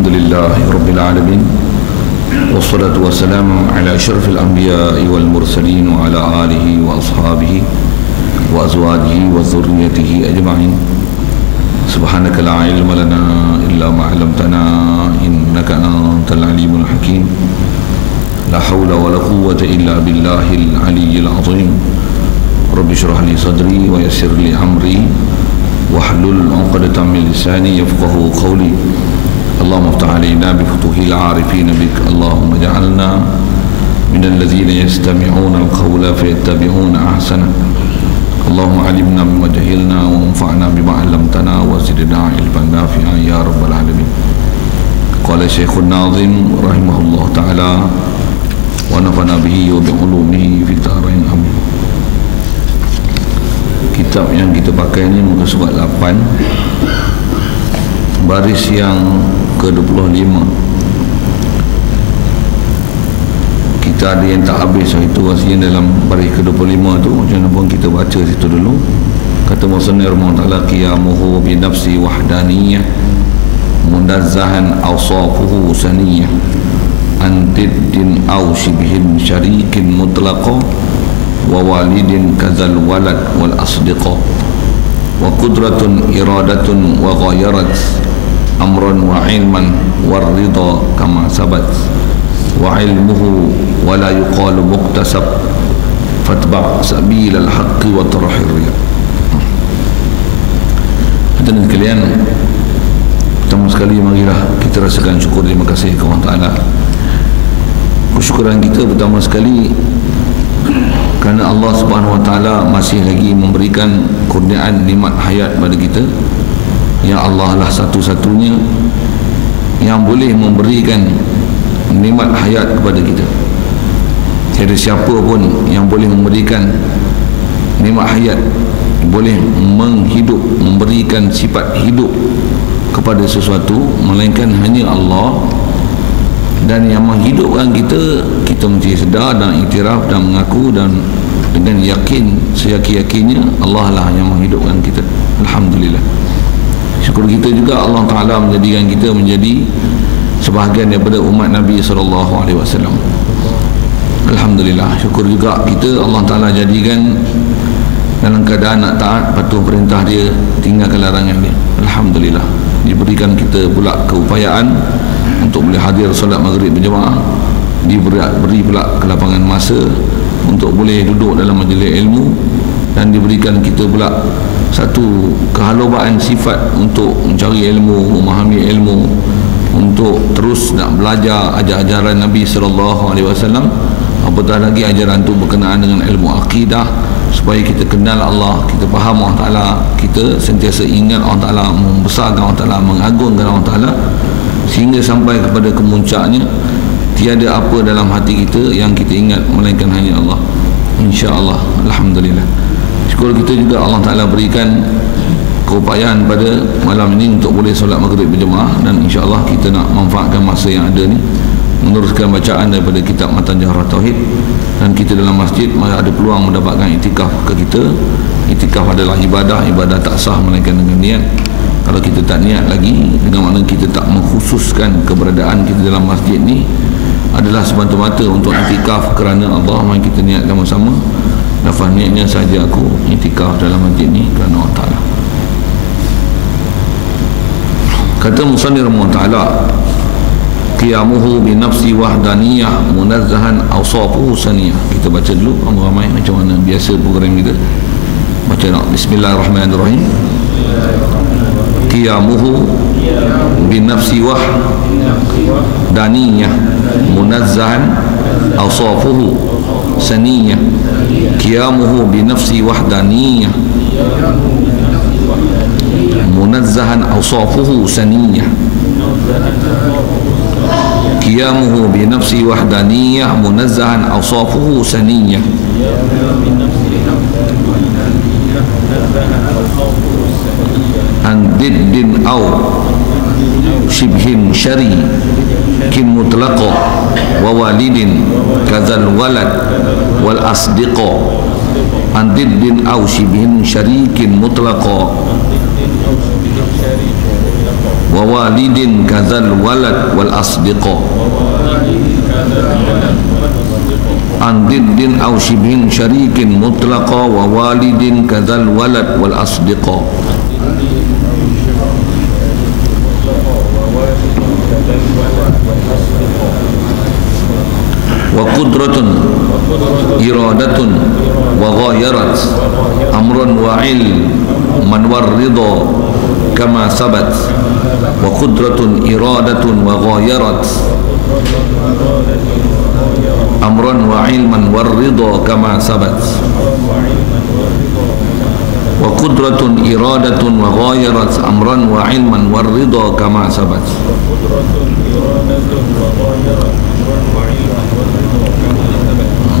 Alhamdulillah Rabbil Alamin, wassalatu wassalamu ala asyrafil anbiya'i wal mursalin wa ala alihi wa ashabihi wa azwajihi wa dhurriyyatihi ajma'in. Subhanaka la ilma lana illa ma 'allamtana innaka antal alimul hakim. La hawla wa la quwwata illa billahil aliyyil azim. Rabbi shrah li sadri wa yassir li amri wahlul 'uqdatam min lisani yafqahu qawli. Allahumma iftah 'alaina bi futuhil 'arifin bik. Allahumma ij'alna min alladhina yastami'una al-qawla fayattabi'una ahsana. Allahumma 'allimna mimma jahilna wa anfa'na bima 'allamtana wa zidna 'ilman nafi'an ya rabbal alamin. Qala Syekhun Nazim rahimahullah ta'ala wa nafa'na bihi wa bi 'ulumihi fid dharain amin. Kitab yang kita pakai ini muka surat 8, baris yang ke-25. Kita ada yang tak habis, itu rasanya dalam baris ke-25 tu, macam mana pun kita baca situ dulu. Kata Musannif rahimahullah ta'ala, qiyamuhu bi nafsi wahdaniyah munazzahan awsafuhu saniyah antiddin aw shibhin syarikin mutlaqa wa walidin kazal walad wal asdiqa wa qudratun iradatun wa ghayarat amran wa ilman war ridha kama sabat wa ilmuhu wa la yuqalu muktasab fatba' sabilal haqqi wa tarahir riya. Hadirin sekalian, pertama sekali marilah kita rasakan syukur, terima kasih kepada Allah Ta'ala. Kesyukuran kita pertama sekali kerana Allah Subhanahu Wa Ta'ala masih lagi memberikan kurniaan nikmat hayat pada kita. Ya Allah lah satu-satunya yang boleh memberikan nikmat hayat kepada kita. Tiada siapa pun yang boleh memberikan nikmat hayat, boleh menghidup, memberikan sifat hidup kepada sesuatu, melainkan hanya Allah. Dan yang menghidupkan kita, kita mesti sedar dan iktiraf dan mengaku dan dengan yakin, seyakin-yakinnya Allah lah yang menghidupkan kita. Alhamdulillah. Syukur kita juga Allah Ta'ala menjadikan kita menjadi sebahagian daripada umat Nabi SAW. Alhamdulillah. Syukur juga kita Allah Ta'ala jadikan dalam keadaan nak taat, patuh perintah dia, tinggalkan larangan dia. Alhamdulillah. Diberikan kita pula keupayaan untuk boleh hadir solat maghrib berjemaah, diberi pula kelapangan masa untuk boleh duduk dalam majlis ilmu, dan diberikan kita pula satu kehalubaan sifat untuk mencari ilmu, memahami ilmu, untuk terus nak belajar ajaran Nabi SAW, apatah lagi ajaran itu berkenaan dengan ilmu akidah, supaya kita kenal Allah, kita faham Allah Ta'ala, kita sentiasa ingat Allah Ta'ala, membesarkan Allah Ta'ala, mengagungkan Allah Ta'ala, sehingga sampai kepada kemuncaknya tiada apa dalam hati kita yang kita ingat melainkan hanya Allah. InsyaAllah. Alhamdulillah. Syukur kita juga Allah Ta'ala berikan keupayaan pada malam ini untuk boleh solat maghrib berjemaah, dan insyaAllah kita nak manfaatkan masa yang ada ni meneruskan bacaan daripada kitab Matan Jawharat Tauhid. Dan kita dalam masjid ada peluang mendapatkan iktikaf ke kita. Iktikaf adalah ibadah, ibadah tak sah melainkan dengan niat. Kalau kita tak niat lagi, dengan makna kita tak mengkhususkan keberadaan kita dalam masjid ni adalah semata-mata untuk iktikaf kerana Allah. Mari kita niat sama-sama. Lafaz niatnya saja, aku iktikaf dalam masjid ni kerana Allah Ta'ala. Kata Musannif rahimahullah ta'ala, qiyamuhu bi nafsi wahdaniyah munazzahan awsafuhu saniyah. Kita baca dulu ramai-ramai macam mana biasa program kita. Baca nak. Bismillahirrahmanirrahim. Qiyamuhu bi nafsi wahdaniyah munazzahan awsafuhu saniyah. Qiyamuhu bi nafsi wahdaniyah munazzahan awsafuhu saniyah. Qiyamuhu bi nafsi wahdaniyah munazzahan awsafuhu saniyah. An diddin aw shibhin syarikin mutlaqa wa walidin kadzal walad wal asdiqa. An diddin aw shibhin syarikin mutlaqa wa wa walidin kadzal walad wal asdiqa an diddin aw shibhin syarikin mutlaqa wa walidin kadzal walad wal asdiqa wa qudratun iradatun wa ghayarat amrun wa ilman warridha kama sabat wa qudratun iradatun wa ghayarat amrun wa ilman warridha kama sabat wa qudratun iradatun wa ghayarat amran wa ilman warridha kama sabat.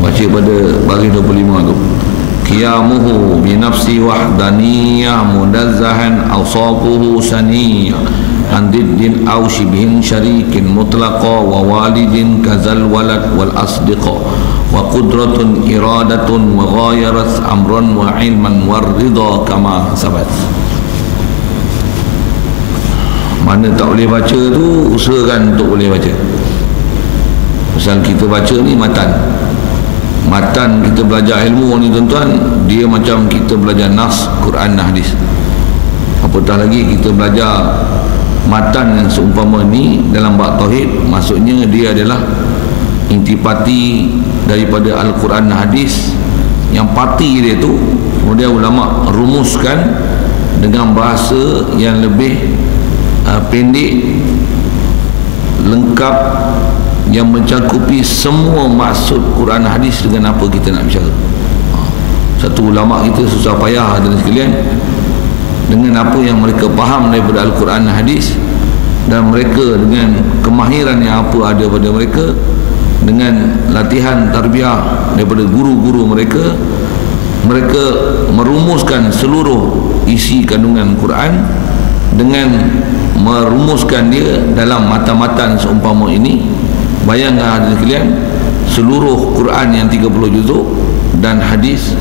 Baca pada baris 25 tu. Qiyamuhu bi nafsi wahdaniyah mudazzahan awsafuhu saniyah an diddin aw shibhin syarikin mutlaqa wa walidin kadzal walad wal asdiqa wa qudratun iradatun wa ghayarat amran wa ilman warridha kama sabat. Mana tak boleh baca tu usahakan untuk boleh baca. Pasal kita baca ni matan kita belajar ilmu ni tuan-tuan, dia macam kita belajar nas Quran dan hadis. Apatah lagi kita belajar matan yang seumpama ni dalam bab tauhid, maksudnya dia adalah intipati daripada Al-Quran dan hadis, yang pati dia tu kemudian ulama rumuskan dengan bahasa yang lebih pendek, lengkap, yang mencakupi semua maksud Quran hadis dengan apa kita nak bicara. Satu ulama kita susah payah dan sekalian dengan apa yang mereka faham daripada Al-Quran hadis, dan mereka dengan kemahiran yang apa ada pada mereka, dengan latihan tarbiyah daripada guru-guru mereka, mereka merumuskan seluruh isi kandungan Quran dengan merumuskan dia dalam matan-matan seumpama ini. Bayangkan hadirin sekalian, seluruh Quran yang 30 juzuk dan hadis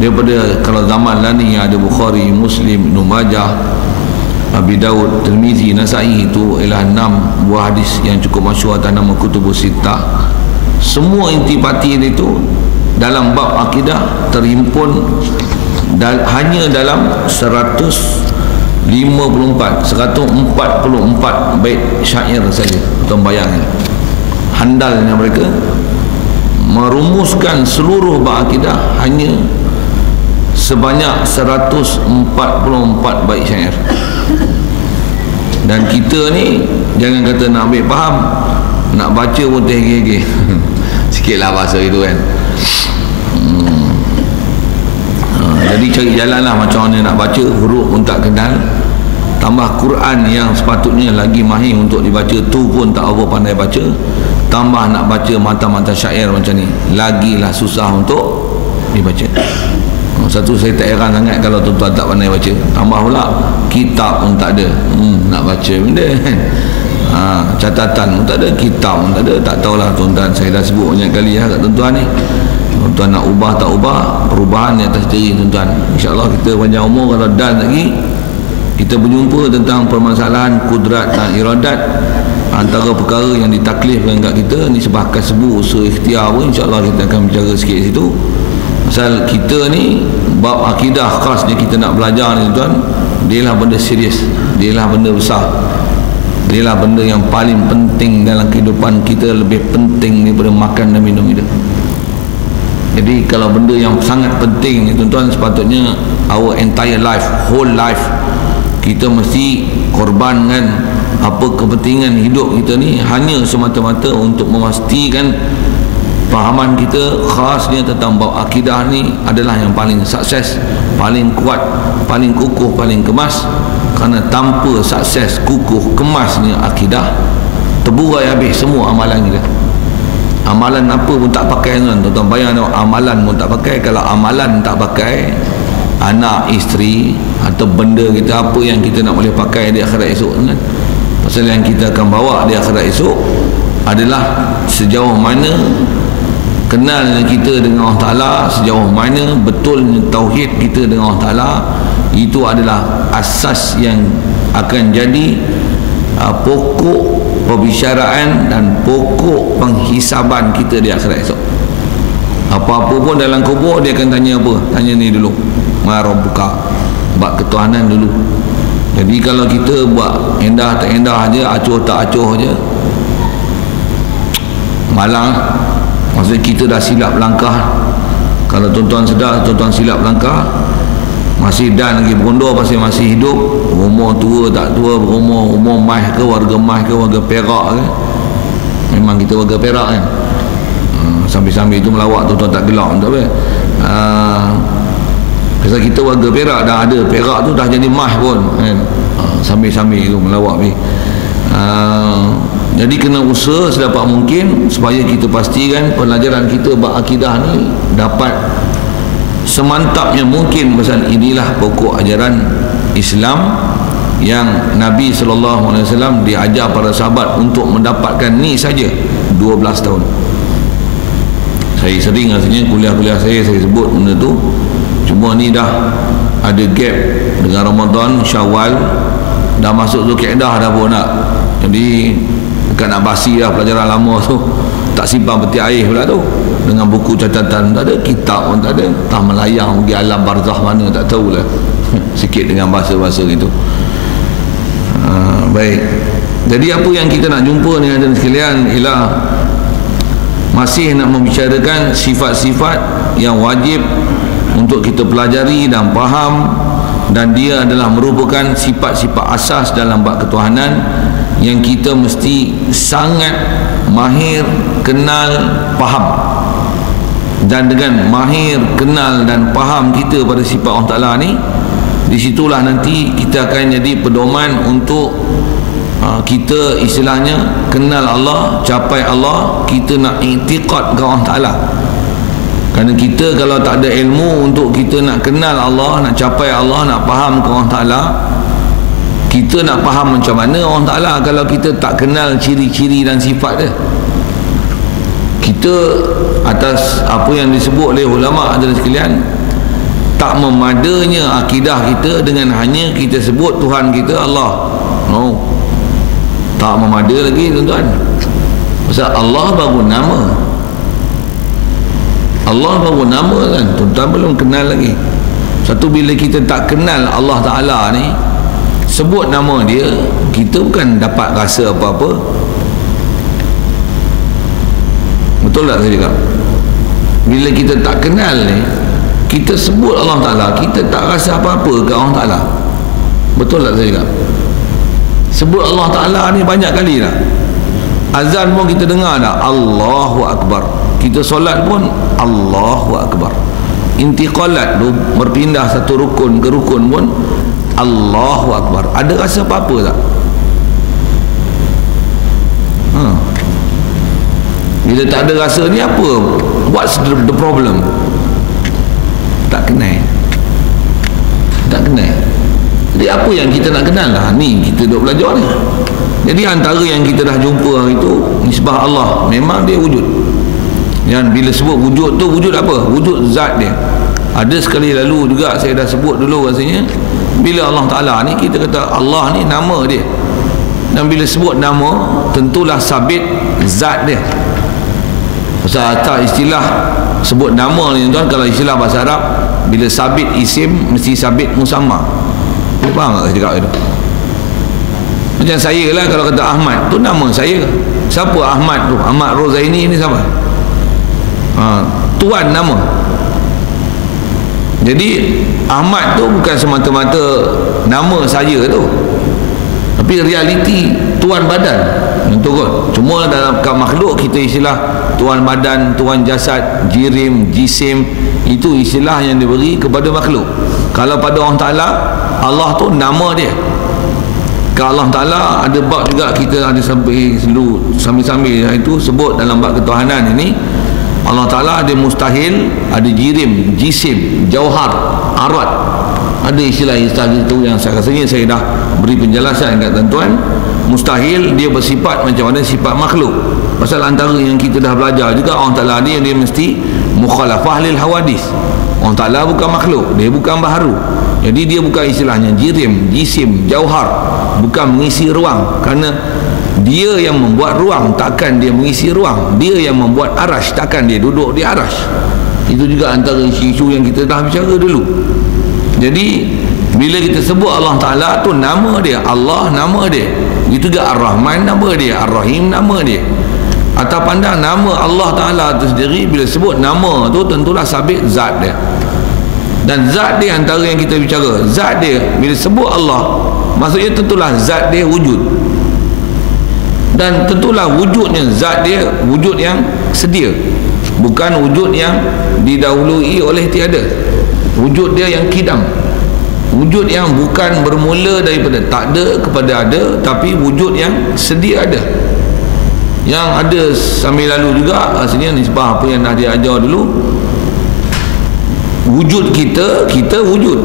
daripada, kalau zaman lani ada Bukhari, Muslim, Ibn Majah, Abi Daud, Tirmizi, Nasai, itu ialah 6 buah hadis yang cukup masyhur atas nama Kutubus Sittah. Semua intipati itu dalam bab akidah terhimpun hanya dalam 144 bait syair saja. Tuan bayangkan handalnya mereka merumuskan seluruh bab akidah hanya sebanyak 144 bait syair. Dan kita ni jangan kata nak ambil faham, nak baca pun terhege-hege sikitlah bahasa itu kan. Jadi cari jalan lah macam mana nak baca, huruf pun tak kenal, tambah Quran yang sepatutnya lagi mahir untuk dibaca tu pun tak apa pandai baca, tambah nak baca mata-mata syair macam ni, lagilah susah untuk dibaca. Satu, saya tak heran sangat kalau tuan-tuan tak pandai baca, tambah pula kitab pun tak ada. Nak baca benda catatan pun tak ada, kitab pun tak ada. Tak tahulah tuan-tuan, saya dah sebut banyak kali kat tuan-tuan ni. Tuan-tuan nak ubah tak ubah, perubahan di atas diri tuan-tuan. InsyaAllah kita panjang umur, kalau dan lagi kita berjumpa tentang permasalahan kudrat dan iradat, antara perkara yang ditaklifkan kat kita ni sebahagian sebu usaha ikhtiar pun, insyaAllah kita akan bicara sikit situ. Pasal kita ni bab akidah khas yang kita nak belajar ni tuan, dia lah benda serius, dia lah benda besar, dia lah benda yang paling penting dalam kehidupan kita, lebih penting daripada makan dan minum kita. Jadi kalau benda yang sangat penting ni tuan-tuan, sepatutnya our entire life, whole life, kita mesti korbankan apa kepentingan hidup kita ni hanya semata-mata untuk memastikan fahaman kita khasnya tentang bab akidah ni adalah yang paling sukses, paling kuat, paling kukuh, paling kemas. Kerana tanpa sukses, kukuh, kemasnya akidah, terburai habis semua amalan kita. Amalan apa pun tak pakai tuan-tuan. Bayang amalan pun tak pakai. Kalau amalan tak pakai, anak, isteri atau benda kita, apa yang kita nak boleh pakai di akhirat esok kan? Pasal yang kita akan bawa di akhirat esok adalah sejauh mana kenal kita dengan Allah Ta'ala, sejauh mana betulnya tauhid kita dengan Allah Ta'ala. Itu adalah asas yang akan jadi pokok perbicaraan dan pokok penghisaban kita di akhirat esok. Apa-apa pun dalam kubur dia akan tanya apa? Tanya ni dulu, ma rabbuka, bab ketuhanan dulu. Jadi kalau kita buat endah tak endah aja, acuh tak acuh aja, malang. Maksudnya kita dah silap langkah. Kalau tuan-tuan sedar, tuan-tuan silap langkah, masih dan lagi berundur pasal masih hidup, umur tua tak tua, umur mah ke, warga mah ke, warga Perak ke, memang kita warga Perak kan. Sambil-sambil itu melawak tuan-tuan tak gelak, tak apa. Pasal kita warga Perak, dah ada Perak tu dah jadi mah pun kan. Sambil-sambil itu melawak ni. Jadi kena usaha sedapat mungkin supaya kita pastikan pelajaran kita berakidah ni dapat semantapnya mungkin. Pasal inilah pokok ajaran Islam yang Nabi SAW diajar para sahabat untuk mendapatkan ni saja 12 tahun. Saya sering rasanya kuliah-kuliah saya sebut benda tu. Cuma ni dah ada gap dengan Ramadan, Syawal, dah masuk Zulkaidah dah pun nak. Jadi bukan nak basi lah pelajaran lama tu, tak simpan peti air pula tu, dengan buku catatan tak ada, kitab pun tak ada, tak melayang pergi alam barzah mana tak tahulah. Sikit dengan bahasa-bahasa gitu. Baik, jadi apa yang kita nak jumpa ni hadirin sekalian ialah masih nak membicarakan sifat-sifat yang wajib untuk kita pelajari dan faham, dan dia adalah merupakan sifat-sifat asas dalam bab ketuhanan yang kita mesti sangat mahir, kenal, faham. Dan dengan mahir, kenal dan faham kita pada sifat Allah Ta'ala ni, di situlah nanti kita akan jadi pedoman untuk kita istilahnya kenal Allah, capai Allah, kita nak i'tiqad ke Allah Ta'ala. Kerana kita kalau tak ada ilmu untuk kita nak kenal Allah, nak capai Allah, nak faham ke Allah Ta'ala, kita nak faham macam mana Allah Ta'ala kalau kita tak kenal ciri-ciri dan sifat dia. Kita atas apa yang disebut oleh ulama' adalah sekalian, tak memadanya akidah kita dengan hanya kita sebut Tuhan kita Allah. No, tak memada lagi tuan-tuan. Pasal Allah baru nama, Allah baru nama kan, tuan-tuan belum kenal lagi. Satu bila kita tak kenal Allah Ta'ala ni, sebut nama dia, kita bukan dapat rasa apa-apa. Betul tak saya cakap? Bila kita tak kenal ni, kita sebut Allah Ta'ala, kita tak rasa apa-apa ke Allah Ta'ala. Betul tak saya cakap? Sebut Allah Ta'ala ni banyak kali dah. Azan pun kita dengar dah, Allahu Akbar. Kita solat pun Allahu Akbar. Intiqalat tu, berpindah satu rukun ke rukun pun Allahu Akbar. Ada rasa apa-apa tak? Bila tak ada rasa ni apa? What's the problem? Tak kenal. Tak kenal. Jadi apa yang kita nak kenal lah? Ni kita duk belajar ni. Jadi antara yang kita dah jumpa hari tu, nisbah Allah, memang dia wujud. Yang bila sebut wujud tu, wujud apa? Wujud zat dia. Ada sekali lalu juga saya dah sebut dulu rasanya, bila Allah Ta'ala ni kita kata Allah ni nama dia, dan bila sebut nama tentulah sabit zat dia. Pasal atas istilah sebut nama ni tuan, kalau istilah bahasa Arab, bila sabit isim mesti sabit musamma. Faham tak saya cakap itu? Macam saya lah, kalau kata Ahmad tu nama saya. Siapa Ahmad tu? Ahmad Rozaini ni siapa? Tuan nama. Jadi Ahmad tu bukan semata-mata nama saya tu, tapi realiti tuan badan. Untuk cuma dalam makhluk kita istilah tuan badan, tuan jasad, jirim, jisim, itu istilah yang diberi kepada makhluk. Kalau pada Allah Ta'ala, Allah tu nama dia. Kalau Allah Ta'ala ada bab juga kita ada sambil-sambil itu sebut dalam bab ketuhanan ini, Allah Ta'ala ada mustahil, ada jirim, jisim, jauhar, arat. Ada istilah-istilah itu yang saya rasanya saya dah beri penjelasan kat tuan-tuan. Mustahil dia bersifat macam mana sifat makhluk. Pasal antara yang kita dah belajar juga, Allah Ta'ala dia mesti mukhalafah lil hawadis. Allah Ta'ala bukan makhluk, dia bukan baharu. Jadi dia bukan istilahnya jirim, jisim, jauhar, bukan mengisi ruang. Kerana dia yang membuat ruang, takkan dia mengisi ruang. Dia yang membuat arash, takkan dia duduk di arash. Itu juga antara isu-isu yang kita dah bicara dulu. Jadi bila kita sebut Allah Ta'ala tu, nama dia Allah, nama dia. Itu juga Ar-Rahman, nama dia. Ar-Rahim, nama dia. Atau pandang nama Allah Ta'ala tu sendiri, bila sebut nama tu tentulah sabit zat dia. Dan zat dia antara yang kita bicara. Zat dia bila sebut Allah, maksudnya tentulah zat dia wujud. Dan tentulah wujudnya zat dia wujud yang sedia, bukan wujud yang didahului oleh tiada. Wujud dia yang kidam, wujud yang bukan bermula daripada tak ada kepada ada, tapi wujud yang sedia ada. Yang ada sambil lalu juga, aslinya nisbah apa yang dah dia ajar dulu. Wujud kita, kita wujud.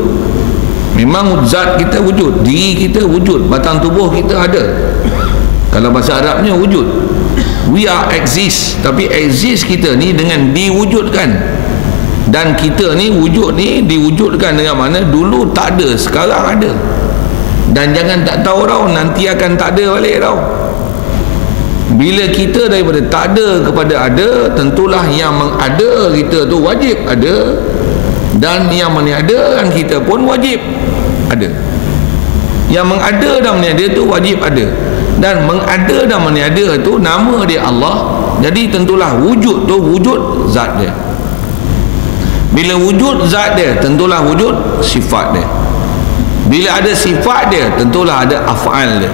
Memang zat kita wujud, diri kita wujud, batang tubuh kita ada. Kalau bahasa Arabnya wujud. We are exist, tapi exist kita ni dengan diwujudkan. Dan kita ni wujud ni diwujudkan dengan mana? Dulu tak ada, sekarang ada. Dan jangan tak tahu tau, nanti akan tak ada balik tau. Bila kita daripada tak ada kepada ada, tentulah yang mengada kita tu wajib ada, dan yang meniadakan kita pun wajib ada. Yang mengada dan meniada tu wajib ada. Dan mengada dan meniada tu nama dia Allah. Jadi tentulah wujud tu wujud zat dia. Bila wujud zat dia, tentulah wujud sifat dia. Bila ada sifat dia, tentulah ada af'al dia.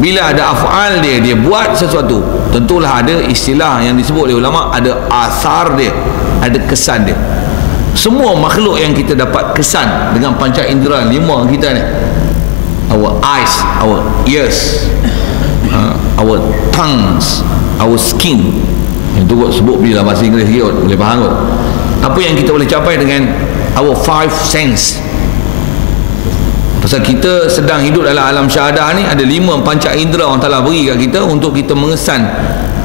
Bila ada af'al dia, dia buat sesuatu, tentulah ada istilah yang disebut oleh ulama, ada asar dia, ada kesan dia. Semua makhluk yang kita dapat kesan dengan panca indera 5 kita ni, our eyes, our ears, our tongues, our skin, itu kot sebut bila bahasa Inggeris sikit boleh faham kot. Apa yang kita boleh capai dengan our 5 sense. Pasal kita sedang hidup dalam alam syahadah ni, ada 5 panca indera Allah Ta'ala beri kat kita untuk kita mengesan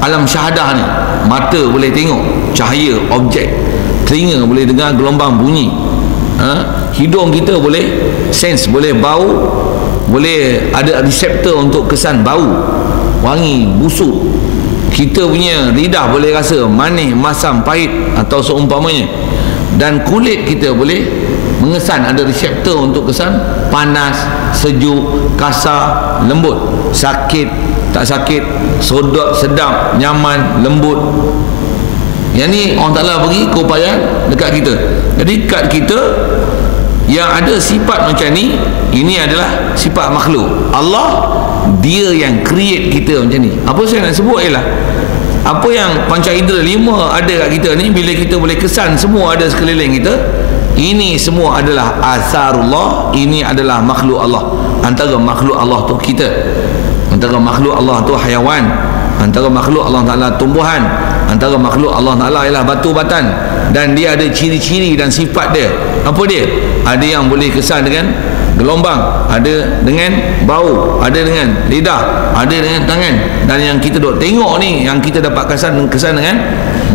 alam syahadah ni. Mata boleh tengok cahaya, objek. Telinga boleh dengar gelombang bunyi. Hidung kita boleh sense, boleh bau, boleh ada reseptor untuk kesan bau, wangi, busuk. Kita punya lidah boleh rasa manis, masam, pahit atau seumpamanya. Dan kulit kita boleh mengesan, ada reseptor untuk kesan panas, sejuk, kasar, lembut, sakit, tak sakit, sedap, nyaman, lembut. Yang ni Allah Ta'ala beri keupayaan dekat kita. Jadi kat kita yang ada sifat macam ni, ini adalah sifat makhluk. Allah, dia yang create kita macam ni. Apa saya nak sebut ialah apa yang panca indera 5 ada kat kita ni, bila kita boleh kesan semua ada sekeliling kita, ini semua adalah asarullah. Ini adalah makhluk Allah. Antara makhluk Allah tu kita, antara makhluk Allah tu hayawan, antara makhluk Allah Ta'ala tumbuhan, antara makhluk Allah Ta'ala ialah batu batan. Dan dia ada ciri-ciri dan sifat dia. Apa dia? Ada yang boleh kesan dengan gelombang, ada dengan bau, ada dengan lidah, ada dengan tangan. Dan yang kita duk tengok ni, yang kita dapat kesan dengan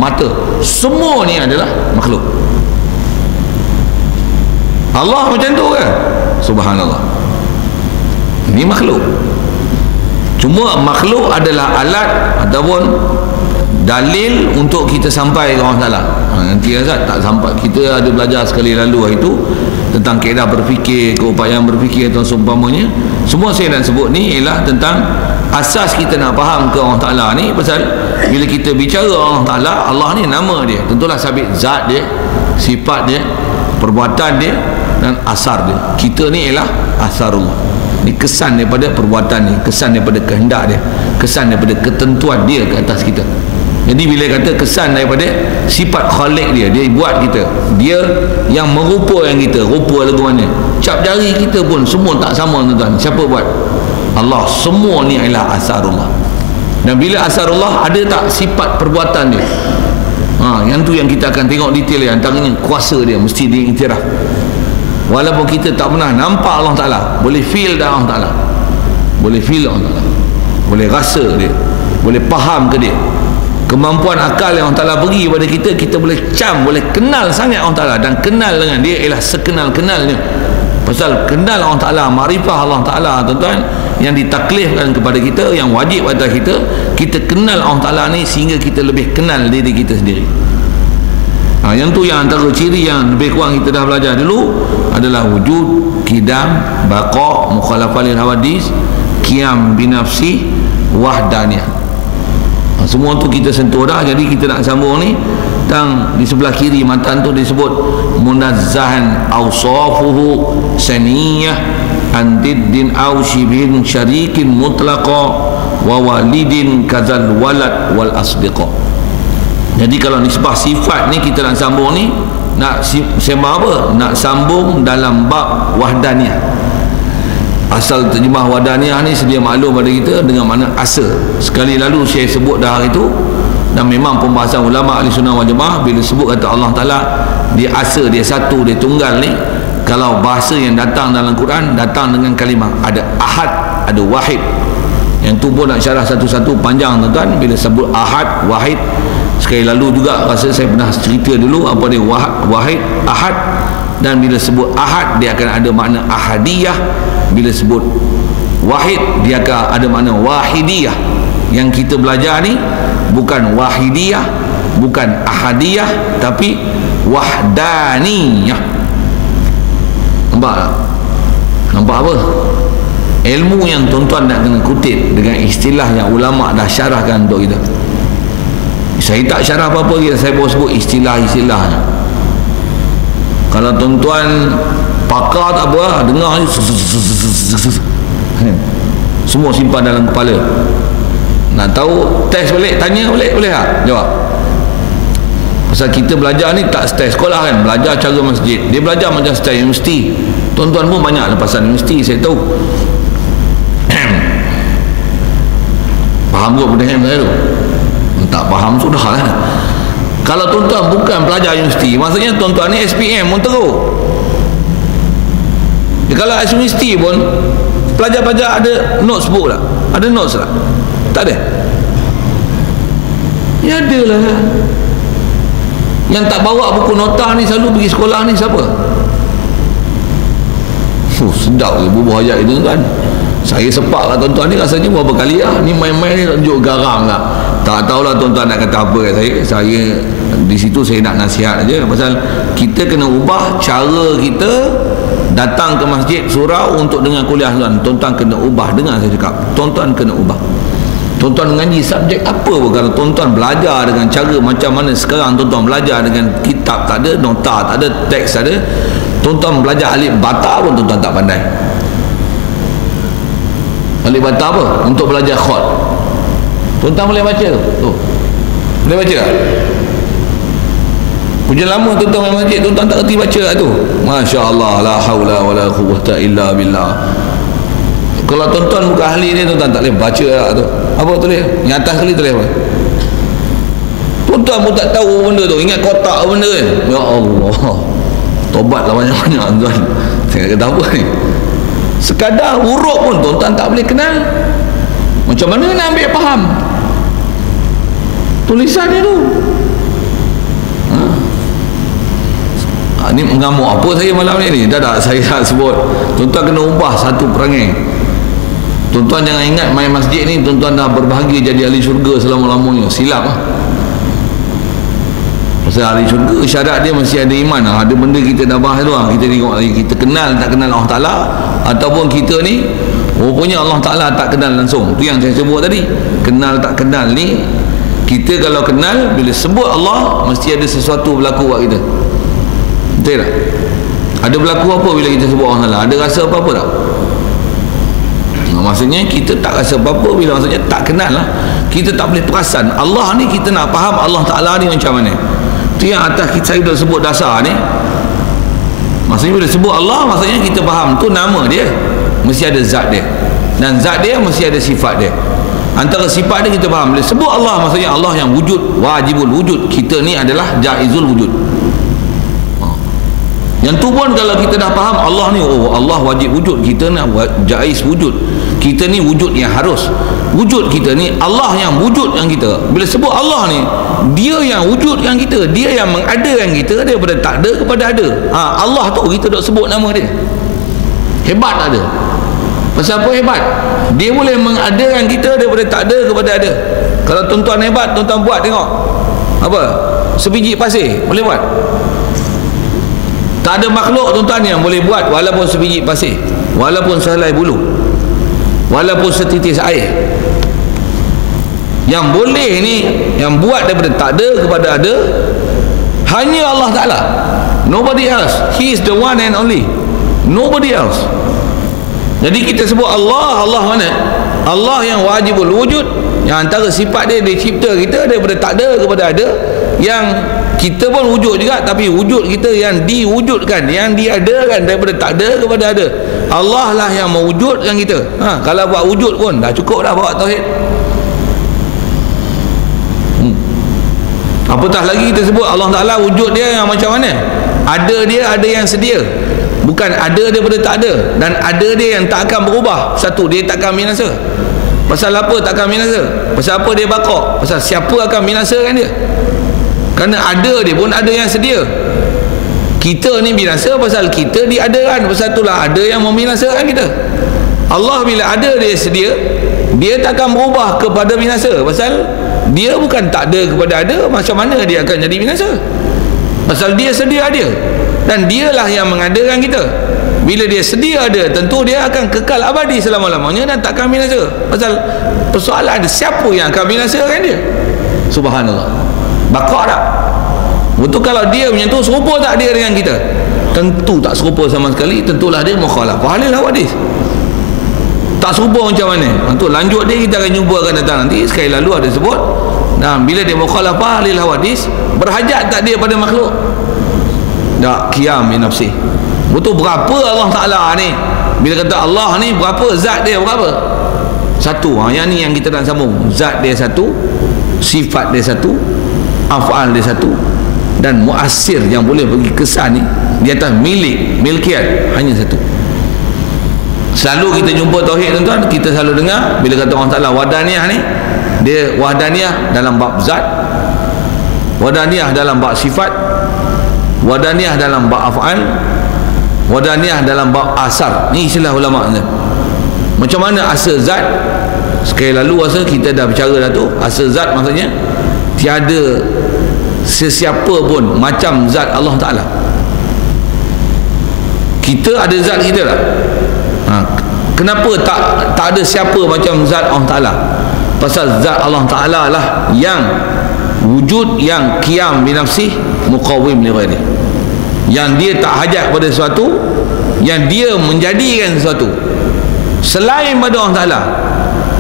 mata. Semua ni adalah makhluk. Allah macam tu kan? Subhanallah. Ini makhluk. Cuma makhluk adalah alat ataupun dalil untuk kita sampai ke Allah Ta'ala. Nanti Azad tak sampai. Kita ada belajar sekali lalu hari itu tentang kaedah berfikir, keupayaan berfikir atau seumpamanya. Semua saya nak sebut ni ialah tentang asas kita nak faham ke Allah Ta'ala ni. Pasal bila kita bicara Allah Ta'ala, Allah ni nama dia, tentulah sabit zat dia, sifat dia, perbuatan dia dan asar dia. Kita ni ialah asarullah. Ini kesan daripada perbuatan ni, kesan daripada kehendak dia, kesan daripada ketentuan dia ke atas kita. Jadi bila kata kesan daripada sifat khalik dia, dia buat kita, dia yang merupa yang kita, rupa lagu mana, cap jari kita pun semua tak sama tuan-tuan. Siapa buat? Allah. Semua ni adalah asarullah. Dan bila asarullah, ada tak sifat perbuatan dia? Yang tu yang kita akan tengok detail dia. Antaranya kuasa dia mesti diiktiraf. Walaupun kita tak pernah nampak Allah Ta'ala, boleh feel dah Allah Ta'ala, boleh feel Allah Ta'ala, boleh rasa dia, boleh faham ke dia. kemampuan akal yang Allah Ta'ala beri kepada kita, kita boleh boleh kenal sangat Allah Ta'ala, dan kenal dengan dia ialah sekenal-kenalnya. Pasal kenal Allah Ta'ala, makrifah Allah Ta'ala, tuan-tuan, yang ditaklifkan kepada kita, yang wajib atas kita, kita kenal Allah Ta'ala ni sehingga kita lebih kenal diri kita sendiri. Yang tu yang antara ciri yang lebih kurang kita dah belajar dulu adalah wujud, qidam, baqa, mukhalafah lil hawadis, qiyam binafsi, wahdaniyah. Semua tu kita sentuh dah. Jadi kita nak sambung ni, dan di sebelah kiri matan tu disebut munazzahan awsafuhu saniyah andiddin aw shibhin syarikin mutlaqa wa walidin kadzal walad wal asdiqa. Jadi kalau nisbah sifat ni kita nak sambung ni, nak sembah apa? Nak sambung dalam bab wahdaniyah. Asal terjemah wahdaniyah ni sedia maklum pada kita dengan makna asa. Sekali lalu saya sebut dah hari tu, dan memang pembahasan ulama ahli sunnah wal jamaah bila sebut kata Allah Ta'ala dia asa, dia satu, dia tunggal ni, kalau bahasa yang datang dalam Quran datang dengan kalimah ada ahad, ada wahid. Yang tu pun nak syarah satu-satu panjang, tuan-tuan. Bila sebut ahad, wahid, sekali lalu juga rasa saya pernah cerita dulu apa dia wahid, ahad. Dan bila sebut ahad dia akan ada makna ahadiyah, bila sebut wahid dia akan ada makna wahidiyah. Yang kita belajar ni bukan wahidiyah, bukan ahadiyah, tapi wahdaniyah. Nampak tak? Nampak apa? Ilmu yang tuan-tuan nak kena kutip dengan istilah yang ulama dah syarahkan untuk kita. Saya tak syarah apa-apa lagi, saya baru sebut istilah-istilahnya. Kalau tuan-tuan pakar tak apa, dengar semua simpan dalam kepala. Nak tahu, test balik, tanya balik, boleh tak? Jawab. Pasal kita belajar ni tak style sekolah kan, belajar cara masjid. Dia belajar macam style universiti. Tuan-tuan pun banyak lepasan universiti, saya tahu. Faham ke benda yang saya tu? Tak faham sudah lah. Kalau tuan-tuan bukan pelajar universiti, maksudnya tuan-tuan ni SPM pun teruk. Kalau universiti pun pelajar-pelajar ada notes book tak? Ada notes tak? Tak ada? Ya ada lah. Yang tak bawa buku nota ni selalu pergi sekolah ni siapa? Sedap ke bubuh ayat itu kan? Saya sepak lah tuan-tuan ni, rasanya berapa kali lah ni main-main ni tunjuk garam lah. Tak tahulah tuan-tuan nak kata apa kat saya di situ saya nak nasihat aja. Pasal kita kena ubah cara kita datang ke masjid surau untuk dengar kuliah tuan-tuan kena ubah. Dengar saya cakap, tuan-tuan kena ubah. Tuan-tuan mengaji subjek apa pun, kalau tuan-tuan belajar dengan cara macam mana sekarang tuan-tuan belajar dengan kitab tak ada, nota tak ada, teks tak ada, tuan-tuan belajar alif bata pun tuan-tuan tak pandai. Alif bata apa? Untuk belajar khot. Tuan-tuan boleh baca tu? Boleh baca tak? Pujian lama tuan-tuan main masjid, tuan-tuan tak kerti baca tu. Masya Allah, la hawla wa la quwwata illa billah. Kalau tuan-tuan bukan ahli ni, tuan-tuan tak boleh baca lah tu. Apa tulis? Yang atas kali tulis apa? Tuan-tuan pun tak tahu benda tu. Ingat kotak benda kan? Ya Allah, tobatlah banyak-banyak tuan. Saya kata apa ni? Sekadar huruf pun tuan-tuan tak boleh kenal. Macam mana nak ambil faham tulisan dia tu? Ni mengamuk apa saya malam ni? Dah saya nak sebut. Tuan-tuan kena ubah satu perangai. Tuan-tuan jangan ingat main masjid ni tuan-tuan dah berbahagia jadi ahli syurga selama-lamanya. Silap lah. Pasal ahli syurga syarat dia mesti ada iman lah. Ada benda kita dah bahas tu lah. Kita tengok lagi, kita kenal tak kenal Allah Ta'ala, ataupun kita ni rupanya Allah Ta'ala tak kenal langsung. Tu yang saya sebut tadi, kenal tak kenal ni. Kita kalau kenal, bila sebut Allah mesti ada sesuatu berlaku buat kita. Betul tak? Ada berlaku apa bila kita sebut Allah Ta'ala? Ada rasa apa-apa tak? Maksudnya kita tak rasa apa-apa bila maksudnya tak kenal lah. Kita tak boleh perasan Allah ni, kita nak faham Allah Ta'ala ni macam mana. Itu yang atas saya dah sebut dasar ni. Maksudnya bila sebut Allah, maksudnya kita faham tu nama dia mesti ada zat dia, dan zat dia mesti ada sifat dia. Antara sifat dia kita faham. Bila sebut Allah, maksudnya Allah yang wujud, wajibul wujud. Kita ni adalah jaizul wujud. Yang tu pun kalau kita dah faham Allah ni, oh Allah wajib wujud, kita nak jaiz wujud, kita ni wujud yang harus. wujud kita ni, Allah yang wujudkan kita. Bila sebut Allah ni, dia yang wujudkan kita, dia yang mengadakan kita daripada tak ada kepada ada. Allah tu kita dok sebut nama dia. Hebat tak ada? Pasal apa hebat? Dia boleh mengadakan kita daripada tak ada kepada ada. Kalau tuan-tuan hebat, tuan-tuan buat tengok. Apa? Sebiji pasir boleh buat. Tak ada makhluk tuan-tuan yang boleh buat walaupun sebiji pasir, walaupun sehelai bulu, walaupun setitis air. Yang boleh ni, yang buat daripada tak ada kepada ada, hanya Allah Ta'ala. Nobody else. He is the one and only. Nobody else. Jadi kita sebut Allah, Allah mana? Allah yang wajibul wujud, yang antara sifat dia, dia cipta kita daripada tak ada kepada ada. Yang kita pun wujud juga, tapi wujud kita yang diwujudkan, yang diadakan daripada tak ada kepada ada. Allah lah yang mewujudkan kita. Kalau buat wujud pun dah cukup dah bawa tauhid. Apatah lagi kita sebut Allah Ta'ala wujud dia yang macam mana? Ada dia, ada yang sedia. Bukan ada daripada tak ada. Dan ada dia yang tak akan berubah. Satu, dia tak akan binasa. Pasal apa tak akan binasa? Pasal apa dia bakar? Pasal siapa akan binasakan dia? Kerana ada dia pun ada yang sedia. Kita ni binasa pasal kita diadakan. Pasal itulah ada yang membinasakan kita. Allah bila ada dia sedia, dia tak akan berubah kepada binasa. Pasal dia bukan tak ada kepada ada. Macam mana dia akan jadi binasa? Pasal dia sedia ada. Dan dialah yang mengadakan kita. Bila dia sedia ada, tentu dia akan kekal abadi selama-lamanya dan tak akan binasa. Pasal persoalan ada siapa yang akan binasakan dia? Subhanallah. Bakar tak? Betul kalau dia menyentuh, serupa tak dia dengan kita? Tentu tak serupa sama sekali. Tentulah dia mukhalafah lil hawadis. Tak serupa macam mana? Untuk lanjut dia kita akan jumpa akan datang nanti. Sekali lalu ada sebut, nah, bila dia mukhalafah lil hawadis, berhajat tak dia pada makhluk? Tak qiyam bi nafsi. Betul berapa Allah Ta'ala ni? Bila kata Allah ni berapa, zat dia berapa? Satu. Yang ni yang kita nak sambung. Zat dia satu, sifat dia satu, af'al dia satu, dan muasir yang boleh bagi kesan ni di atas milik, milkiat hanya satu. Selalu kita jumpa tauhid tuan-tuan, kita selalu dengar bila kata Allah Ta'ala wahdaniyah ni, dia wahdaniyah dalam bab zat, wahdaniyah dalam bab sifat, wahdaniyah dalam bab af'al, wahdaniyah dalam bab asar. Ni istilah ulama ni. Macam mana asal zat? Sekali lalu asal kita dah bercara dah tu. Asal zat maksudnya tiada sesiapa pun macam zat Allah Ta'ala. Kita ada zat kita tak? Kenapa tak ada siapa macam zat Allah Ta'ala? Pasal zat Allah Ta'ala lah yang wujud, yang qiyam bi nafsih, muqawwim li ghairi, yang dia tak hajat pada sesuatu, yang dia menjadikan sesuatu. Selain pada Allah Ta'ala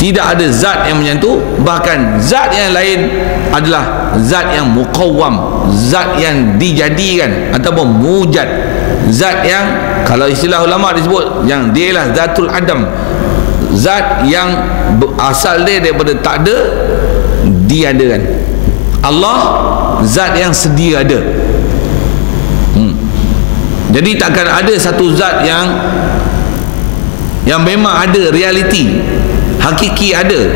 tidak ada zat yang menyentuh. Bahkan zat yang lain adalah zat yang muqawwam, zat yang dijadikan ataupun mujad, zat yang kalau istilah ulama disebut yang dia lah zatul adam, zat yang asal dia daripada tak ada diadakan. Allah zat yang sedia ada. Jadi takkan ada satu zat yang memang ada realiti hakiki ada.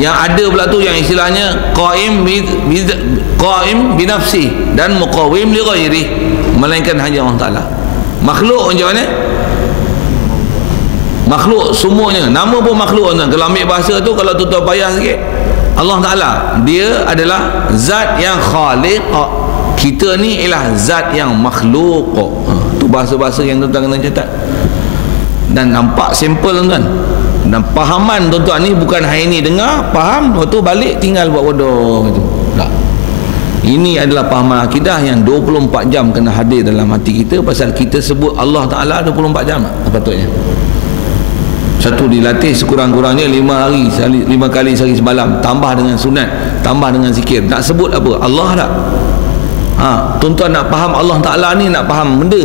Yang ada pula tu yang istilahnya qaim bi nafsi dan muqawwim li ghairi, melainkan hanya Allah Ta'ala. Makhluk macam mana? Makhluk semuanya, nama pun makhluk tuan. Kalau ambil bahasa tu, kalau tuan payah sikit, Allah Ta'ala dia adalah zat yang khaliq, kita ni ialah zat yang makhluk. Tu bahasa-bahasa yang tuan-tuan kena catat. Dan nampak simple tuan-tuan. Dan pahaman tuan-tuan ni bukan hari ni dengar, faham, lepas tu balik tinggal buat bodoh gitu. Tak. Ini adalah pahaman akidah yang 24 jam kena hadir dalam hati kita. Pasal kita sebut Allah Ta'ala 24 jam sepatutnya. Satu dilatih sekurang-kurangnya 5 kali sehari semalam, tambah dengan sunat, tambah dengan zikir. Nak sebut apa? Allah tak? Tuan-tuan nak faham Allah Ta'ala ni, nak faham benda,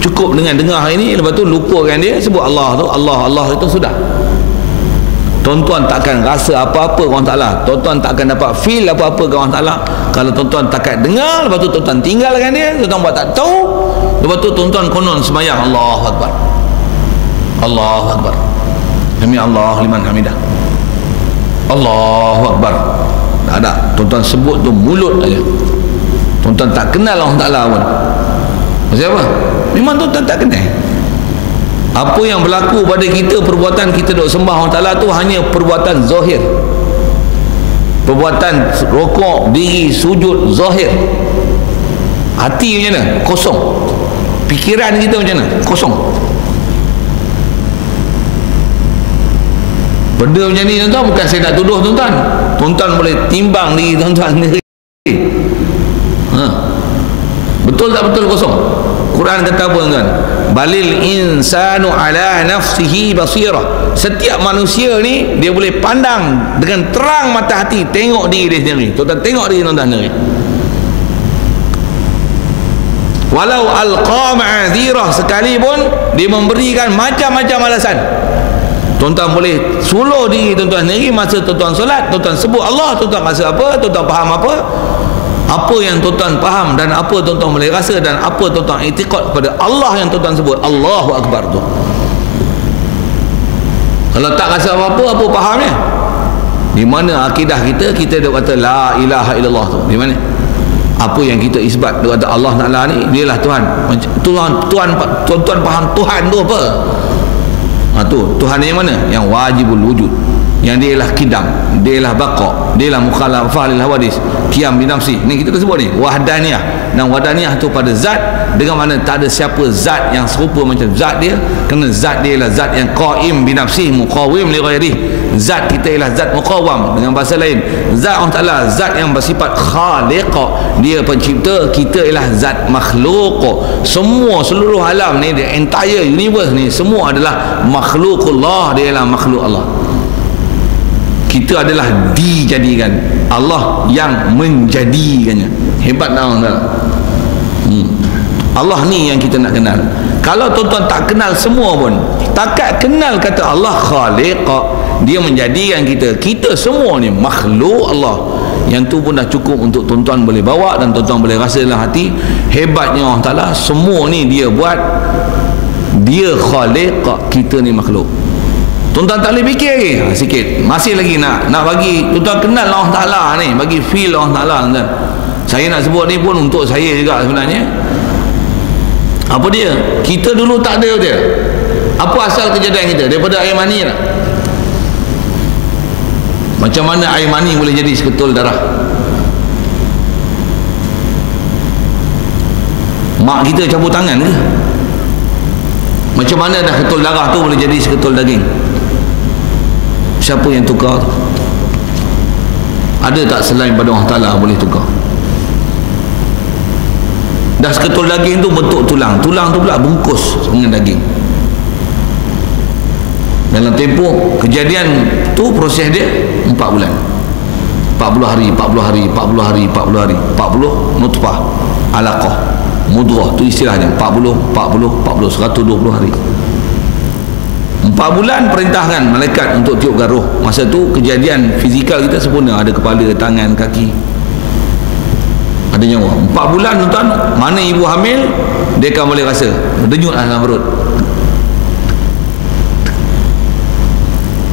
cukup dengan dengar hari ni, lepas tu lupakan dia, sebut Allah tu, Allah itu sudah. Tuan-tuan takkan rasa apa-apa ke Allah Ta'ala, tuan-tuan takkan dapat feel apa-apa ke Allah Ta'ala kalau tuan-tuan takkan dengar. Lepas tu tuan-tuan tinggalkan dia, tuan-tuan buat tak tahu, lepas tu tuan-tuan konon semayang Allahu Akbar, Allahu Akbar. Sami Allah liman hamidah. Allahu Akbar. Tak ada. Tuan-tuan sebut tu mulut aja. Tuan-tuan tak kenal Allah Ta'ala pun. Pasal apa? Memang tuan-tuan tak kenal. Apa yang berlaku pada kita, perbuatan kita duk sembah Allah Ta'ala tu hanya perbuatan zahir. Perbuatan rokok, diri, sujud, zahir. Hati macam mana? Kosong. Fikiran kita macam mana? Kosong. Benda macam ni tuan-tuan, bukan saya nak tuduh tuan-tuan. Tuan-tuan boleh timbang diri tuan-tuan sendiri. Betul tak betul kosong? Quran kata apa tuan-tuan? Balil insanu ala nafsihi basirah. Setiap manusia ni dia boleh pandang dengan terang mata hati, tengok diri dia sendiri. Tuan-tuan tengok diri tuan-tuan sendiri. Walau alqa ma'adzirah, sekalipun dia memberikan macam-macam alasan. Tuan-tuan boleh suluh diri tuan-tuan sendiri masa tuan-tuan solat, tuan-tuan sebut Allah, tuan-tuan rasa apa, tuan-tuan faham apa, apa yang tuan-tuan faham dan apa tuan-tuan boleh rasa dan apa tuan-tuan iktikad kepada Allah yang tuan-tuan sebut, Allahu Akbar tu. Kalau tak rasa apa-apa, apa fahamnya? Di mana akidah kita? Kita dah kata la ilaha illallah tu. Di mana? Apa yang kita isbat dia kata Allah Ta'ala ni dialah Tuhan. Tuan-tuan faham Tuhan tu apa? Tu Tuhan yang mana? Yang wajibul wujud, yang dia ialah kidam, dia ialah baqa, dia ialah mukhalafah lil hawadis, qiyam bi nafsi. Ni kita sebut ni wahdaniyah. Dan wahdaniyah tu pada zat, dengan mana tak ada siapa zat yang serupa macam zat dia, kerana zat dia ialah zat yang qaim bi nafsi, muqawim li ghairihi. Zat kita ialah zat muqawam. Dengan bahasa lain, zat Allah Ta'ala zat yang bersifat khaliq, dia pencipta. Kita ialah zat makhluk. Semua seluruh alam ni, the entire universe ni, semua adalah makhlukullah. Dia ialah makhluk Allah. Kita adalah dijadikan, Allah yang menjadikannya. Hebat tak Allah? Allah ni yang kita nak kenal. Kalau tuan-tuan tak kenal semua pun, takat kenal kata Allah khaliq, dia menjadikan kita. Kita semua ni makhluk Allah. Yang tu pun dah cukup untuk tuan-tuan boleh bawa dan tuan-tuan boleh rasa dalam hati hebatnya Allah Ta'ala. Semua ni dia buat, dia khaliq, kita ni makhluk. Tuan-tuan tak boleh fikir lagi sikit, masih lagi nak bagi tuan-tuan kenal Allah Ta'ala ni, bagi feel Allah Ta'ala tuan. Saya nak sebut ni pun untuk saya juga sebenarnya. Apa dia? Kita dulu tak ada dia. Apa asal kejadian kita? Daripada air mani lah. Macam mana air mani boleh jadi seketul darah? Mak kita campur tangan ke? Macam mana dah ketul darah tu boleh jadi seketul daging? Siapa yang tukar? Ada tak selain pada Allah Ta'ala boleh tukar? Dah seketul daging tu bentuk tulang, tulang tu pula bungkus dengan daging. Dalam tempoh kejadian tu, proses dia 4 bulan, 40 hari 40 hari 40 hari 40 hari 40 nutfah alaqah mudghah, tu istilahnya 40 120 hari. 4 bulan perintahkan malaikat untuk tiupkan roh. Masa tu kejadian fizikal kita sempurna, ada kepala, tangan, kaki, ada nyawa. 4 bulan tuan-tuan, mana ibu hamil, dia akan boleh rasa berdenyut dalam perut,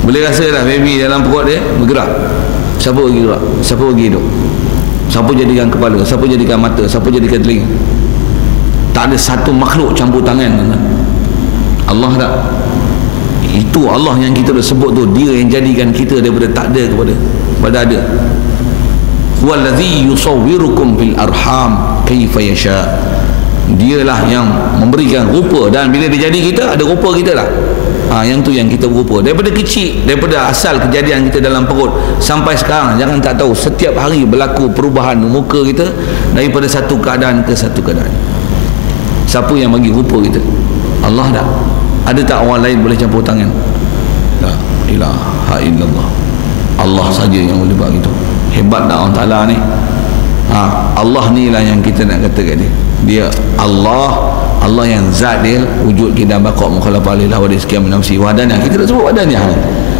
boleh rasa lah baby dalam perut dia bergerak. Siapa bagi gerak? Siapa bagi hidup? Siapa jadikan kepala? Siapa jadikan mata? Siapa jadikan telinga? Tak ada satu makhluk campur tangan tuan-tuan. Allah tak. Itu Allah yang kita dah sebut tu, dia yang jadikan kita daripada tak ada kepada ada. Wallazi yusawwirukum fil arham kaifa yasha. Dialah yang memberikan rupa, dan bila dia jadi kita, ada rupa kita lah. Yang tu yang kita berupa daripada kecil, daripada asal kejadian kita dalam perut sampai sekarang. Jangan tak tahu, setiap hari berlaku perubahan muka kita daripada satu keadaan ke satu keadaan. Siapa yang bagi rupa kita? Allah tak. Ada tak orang lain boleh campur tangan? La ilaha illallah. Allah saja yang boleh buat itu. Hebat tak Allah Ta'ala ni? Allah ni lah yang kita nak kata kat dia. Dia Allah yang zat dia wujud kita baqa' mukhalafah lil hawadis qiyam nafsi wahdaniyah. Kita dah sebut wahdaniyah.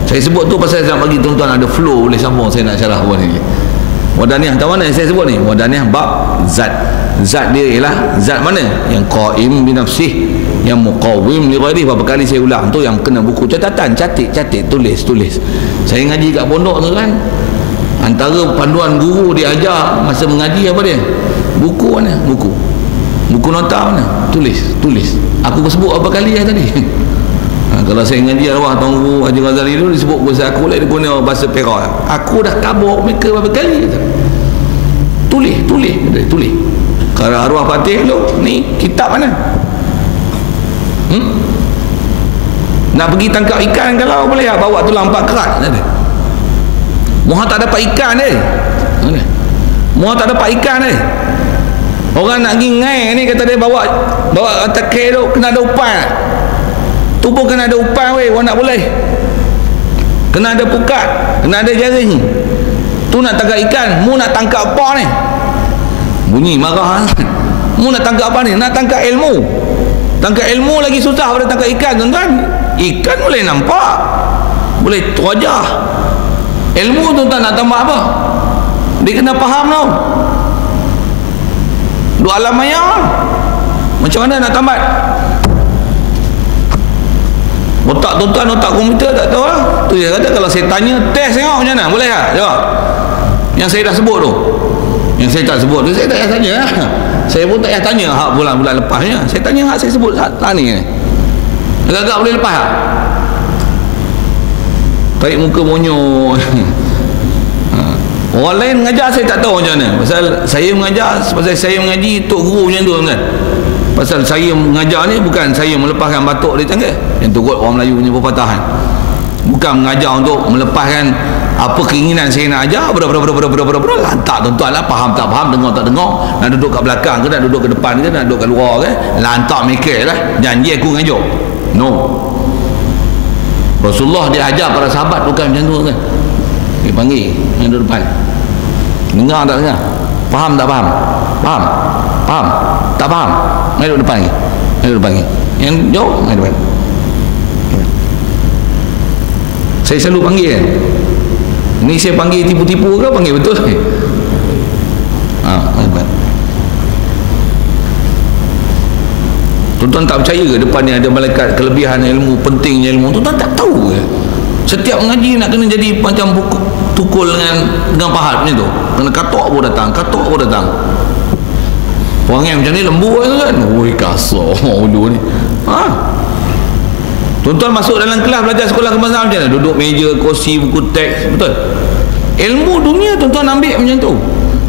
Saya sebut tu pasal saya nak bagi tuan-tuan ada flow boleh sambung. Saya nak syarah apa ni. Wahdaniah tahu mana yang saya sebut ni? Wahdaniah bab zat. Zat dia ialah zat mana? Yang qaim bi nafsih, yang muqawwim li ghairihi. Berapa kali saya ulang tu, yang kena buku catatan, catat, tulis. Saya ngaji kat pondok tu kan, antara panduan guru dia ajar masa mengaji apa dia? Buku mana? Buku nota mana? Tulis. Aku sebut berapa kali tadi? Kalau saya ngaji arwah Tuan Guru Haji Ghazali dulu disebut bahasa aku lah, dia guna bahasa Perak. Aku dah kabur mereka berapa kali. Tulis. Kalau arwah Fatih dulu, ni kitab mana? Nak pergi tangkap ikan kalau boleh bawa tulang 4 kerat. Muha tak dapat ikan dia. Orang nak pergi ngai ni kata dia bawa tekir tu kena ada upan. Tu pun kena ada upan weh, orang nak boleh. Kena ada pukat, kena ada jaring. Tu nak tangkap ikan, mu nak tangkap apa ni? Bunyi marah. Mu nak tangkap apa ni? Nak tangkap ilmu. Tangkap ilmu lagi susah pada tangkap ikan, tuan-tuan. Ikan boleh nampak, boleh terajah. Ilmu tuan-tuan nak tambah apa? Dia kena faham tau. Dua alam maya. Macam mana nak tamat? Otak tuan-tuan, otak komputer tak tahu lah. Tu dia kata kalau saya tanya, test tengok macam mana, boleh tak? Jawab. Yang saya dah sebut tu. Yang saya tak sebut tu, saya tak payah tanya lah. Saya pun tak payah tanya hak bulan-bulan lepasnya. Saya tanya hak saya sebut hak ni. Agak-agak boleh lepas tak? Tarik muka monyok. Orang lain mengajar saya tak tahu macam mana. Pasal saya mengajar, pasal saya mengaji tok guru macam tu kan. Pasal saya mengajar ni bukan saya melepaskan batuk dia tangga. Yang turut orang Melayu punya perpatahan. Bukan mengajar untuk melepaskan apa keinginan saya nak ajar. Lantak tuan-tuan lah, faham tak faham, dengar tak dengar, nak duduk kat belakang ke, nak duduk ke depan ke, nak duduk kat luar ke, lantak mikir lah. Janji aku ngajar. No. Rasulullah dia ajar para sahabat bukan macam tu kan. Dia panggil yang duduk depan. Dengar tak dengar? Faham tak faham? Faham? Tak faham? Mari duduk depan lagi. Yang jauh, mari depan. Saya selalu panggil kan. Ini saya panggil tipu-tipu ke panggil betul? Mari depan. Tuan-tuan tak percaya ke depan ni ada malaikat, kelebihan ilmu, pentingnya ilmu? Tuan-tuan tak tahu ke? Setiap mengaji nak kena jadi macam buku tukul dengan pahat ni tu. Kena katok pun datang. Orang yang macam ni lembu kan. Oi kasar dulu ni. Tuan-tuan masuk dalam kelas belajar sekolah kebangsaan macam mana? Duduk meja, kursi, buku teks, betul? Ilmu dunia tuan-tuan ambil macam tu.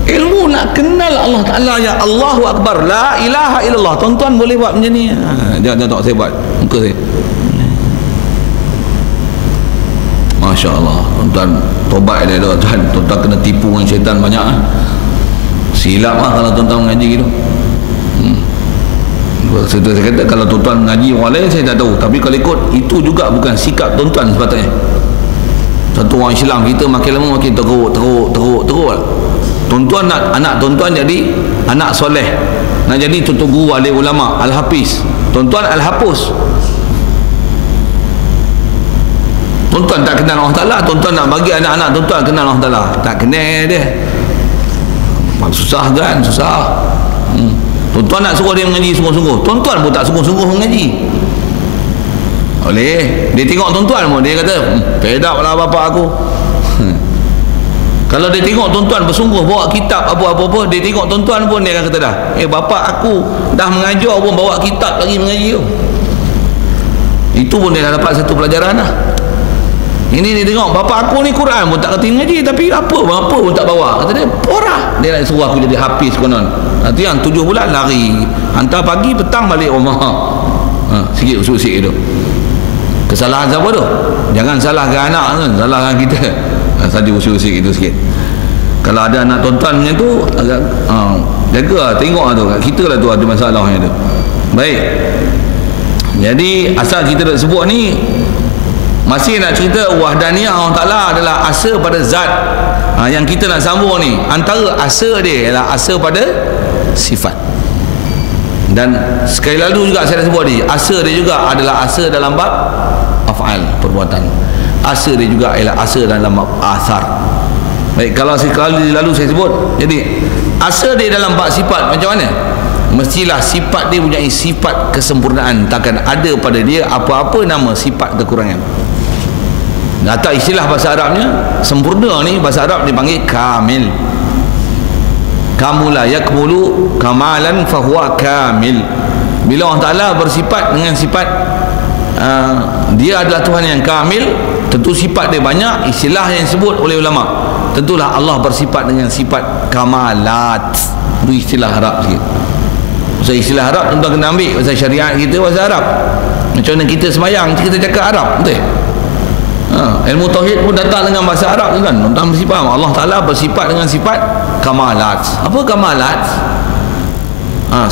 Ilmu nak kenal Allah Ta'ala, ya Allahu Akbar, la ilaha illallah. Tuan-tuan boleh buat macam ni. Jangan tak saya buat muka saya. Masya Allah, tuan-tuan tobat dia tuan-tuan. Tuan-tuan kena tipu dengan syaitan banyak silap lah kalau tuan-tuan mengaji gitu. Saya kata kalau tuan-tuan mengaji orang lain saya tak tahu, tapi kalau ikut itu juga bukan sikap tuan-tuan sepatutnya. Satu orang Islam kita makin lama makin teruk lah. Tuan-tuan nak anak tuan-tuan jadi anak soleh, nak jadi tuan guru alim ulama, al-hafiz. Tuan-tuan al-hapus. Tuan-tuan tak kenal Allah Ta'ala, tuan-tuan nak bagi anak-anak tuan-tuan kenal Allah Ta'ala, tak kenal dia. Susah kan? Susah. Tuan-tuan nak suruh dia mengaji sungguh-sungguh, tuan-tuan pun tak sungguh-sungguh mengaji. Oleh dia tengok tuan-tuan pun dia kata pedap lah bapak aku. Kalau dia tengok tuan-tuan bersungguh bawa kitab apa-apa, dia tengok tuan-tuan pun dia akan kata dah, bapak aku dah mengajar pun bawa kitab lagi mengaji tu. Itu pun dia dah dapat satu pelajaran lah. Ini dia tengok bapak aku ni Quran pun tak kerti mengaji, tapi apa pun tak bawa. Kata dia porah, dia nak suruh aku jadi hafiz konon. Nanti yang 7 bulan lari, hantar pagi petang balik rumah. Sikit usul-usul itu. Kesalahan siapa tu? Jangan salahkan anak kan, salahkan kita. Tadi usul-usul itu sikit. Kalau ada anak tuan-tuan macam tu agak jaga, tengok lah tu, kita lah tu ada masalahnya tu. Baik, jadi asal kita nak sebut ni masih nak cerita wahdaniyah Allah Ta'ala adalah asa pada zat. Yang kita nak sambung ni, antara asa dia ialah asa pada sifat. Dan sekali lalu juga saya dah sebut ni, asa dia juga adalah asa dalam bab af'al, perbuatan. Asa dia juga ialah asa dalam bab athar. Baik, kalau sekali lalu saya sebut, jadi asal dia dalam bab sifat macam mana? Mestilah sifat dia punya sifat kesempurnaan, takkan ada pada dia apa-apa nama sifat kekurangan. Atau istilah bahasa Arabnya sempurna ni, bahasa Arab dipanggil kamil. Kamula yakmulu kamalan fahuwa kamil. Bila Allah Ta'ala bersifat dengan sifat dia adalah Tuhan yang kamil, tentu sifat dia banyak. Istilah yang disebut oleh ulama, tentulah Allah bersifat dengan sifat kamalat. Itu istilah Arab sikit. Pasal istilah Arab tentu kena ambil pasal syariat kita bahasa Arab. Macam mana kita semayang, kita cakap Arab, betul? Ilmu tauhid pun datang dengan bahasa Arab kan. Tuan mesti faham Allah Ta'ala bersifat dengan sifat kamalat. Apa kamalat?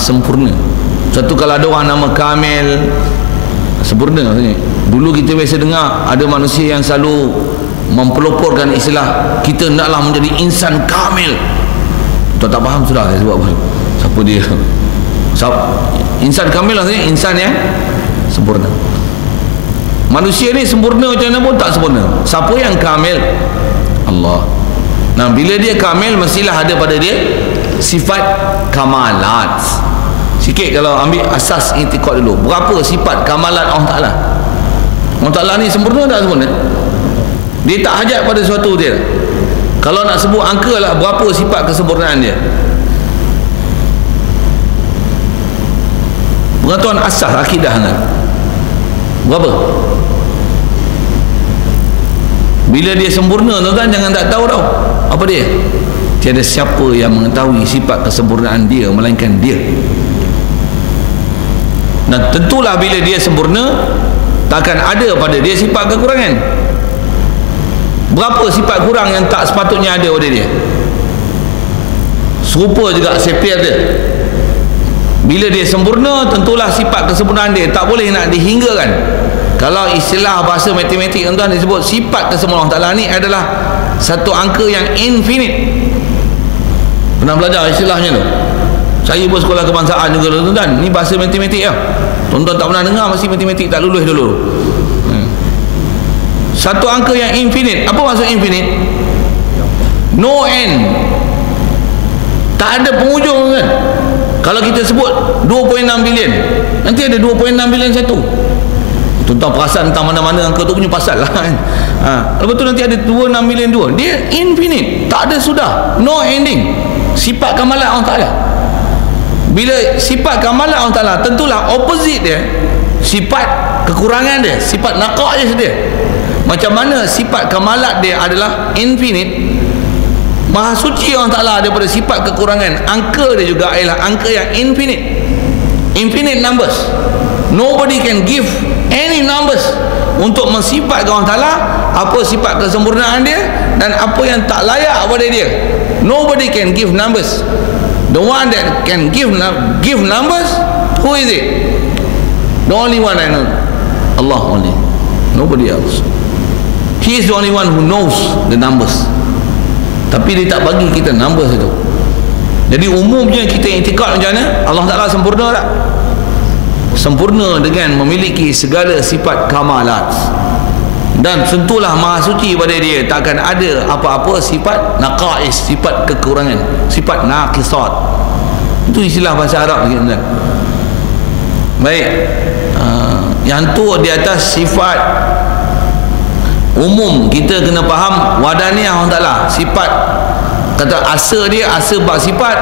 Sempurna. Satu kalau ada orang nama kamil, sempurna maksudnya. Dulu kita biasa dengar ada manusia yang selalu mempeloporkan istilah kita hendaklah menjadi insan kamil. Tuan tak faham sudah saya sebut apa. Siapa dia? Insan kamil maksudnya insan yang sempurna. Manusia ni sempurna macam mana pun tak sempurna. Siapa yang kamil? Allah. Nah, bila dia kamil, mestilah ada pada dia sifat kamalat. Sikit kalau ambil asas i'tiqad dulu, berapa sifat kamalat Allah Ta'ala? Allah Ta'ala ni sempurna tak sempurna? Dia tak hajat pada sesuatu dia. Kalau nak sebut angka lah, berapa sifat kesempurnaan dia? Pengetahuan asas akidah kan? Berapa? Bila dia sempurna, tuan-tuan jangan tak tahu tau. Apa dia? Tiada siapa yang mengetahui sifat kesempurnaan dia melainkan dia. Dan tentulah bila dia sempurna, takkan ada pada dia sifat kekurangan. Berapa sifat kurang yang tak sepatutnya ada pada dia? Serupa juga sepir dia. Bila dia sempurna, tentulah sifat kesempurnaan dia tak boleh nak dihinggakan. Kalau istilah bahasa matematik tuan-tuan disebut sifat kesempurnaan Allah Ta'ala ni adalah satu angka yang infinite. Pernah belajar istilahnya tu? Saya pun sekolah kebangsaan juga tuan-tuan. Ni bahasa matematik lah. Tuan-tuan tak pernah dengar, mesti matematik tak lulus dulu. Satu angka yang infinite. Apa maksud infinite? No end. Tak ada penghujung kan? Kalau kita sebut 2.6 bilion, nanti ada 2.6 bilion satu. Tuan-tuan perasan tentang mana-mana angka tu punya pasal lah kan? Lepas tu nanti ada 26 bilion 2. Dia infinite, tak ada sudah, no ending. Sifat kamalat Allah Ta'ala. Bila sifat kamalat Allah Ta'ala, tentulah opposite dia sifat kekurangan dia, sifat naqais dia. Macam mana sifat kamalat dia adalah infinite, Maha suci Allah Ta'ala daripada sifat kekurangan. Angka dia juga ialah angka yang infinite, infinite numbers. Nobody can give any numbers untuk mensifatkan Allah Ta'ala apa sifat kesempurnaan dia dan apa yang tak layak pada dia. Nobody can give numbers. The one that can give numbers, who is it? The only one I know, Allah only, nobody else. He is the only one who knows the numbers. Tapi dia tak bagi kita numbers itu. Jadi umumnya kita i'tikad macam mana? Allah Ta'ala sempurna tak? Sempurna dengan memiliki segala sifat kamalat. Dan tentulah maha suci pada dia, takkan ada apa-apa sifat naqais, sifat kekurangan, sifat naqisat. Itu istilah bahasa Arab sikit tuan. Baik. Yang tu di atas sifat umum, kita kena faham wadaniyah Allah Ta'ala. Sifat, kata asa dia, asa bab sifat,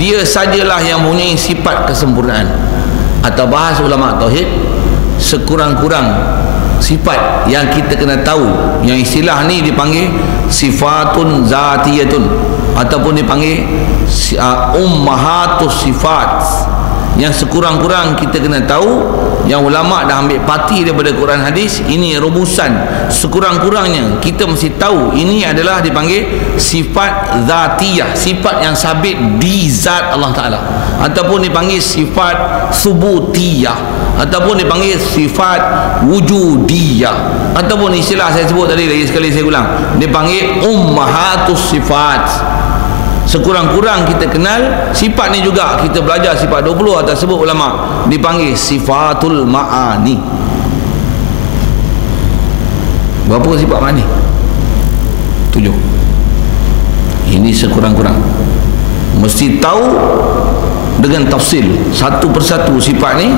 dia sajalah yang mempunyai sifat kesempurnaan. Atau bahas ulama tauhid, sekurang-kurang sifat yang kita kena tahu, yang istilah ni dipanggil sifatun zatiyatun ataupun dipanggil ummahatus sifat, yang sekurang-kurang kita kena tahu, yang ulama dah ambil parti daripada Quran hadis. Ini rumusan sekurang-kurangnya kita mesti tahu ini adalah dipanggil sifat zatiyah, sifat yang sabit di zat Allah Ta'ala, ataupun dipanggil sifat subutiyah, ataupun dipanggil sifat wujudiyah, ataupun istilah saya sebut tadi, lagi sekali saya ulang, dipanggil ummahatus sifat. Sekurang-kurang kita kenal sifat ni juga. Kita belajar sifat 20 atau sebut ulama dipanggil sifatul ma'ani. Berapa sifat ma'ani? 7. Ini sekurang-kurang mesti tahu dengan tafsil satu persatu sifat ni.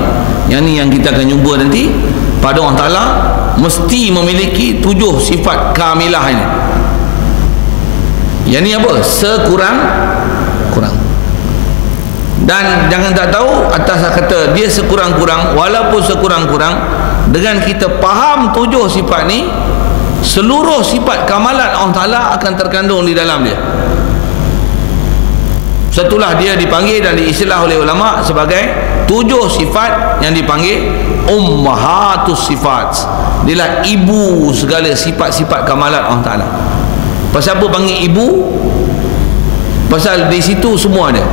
Yang ni yang kita akan jumpa nanti. Pada Allah Ta'ala mesti memiliki 7 sifat kamilah ini. Yang ni apa? Sekurang-kurang. Dan jangan tak tahu atas kata dia sekurang-kurang, walaupun sekurang-kurang, dengan kita faham 7 sifat ni, seluruh sifat kamalat Allah Ta'ala akan terkandung di dalam dia. Setelah dia dipanggil dan diistilah oleh ulama sebagai 7 sifat yang dipanggil ummahatus sifat. Dialah ibu segala sifat-sifat kamalat Allah Ta'ala. Pasal apa panggil ibu? Pasal di situ semua ada.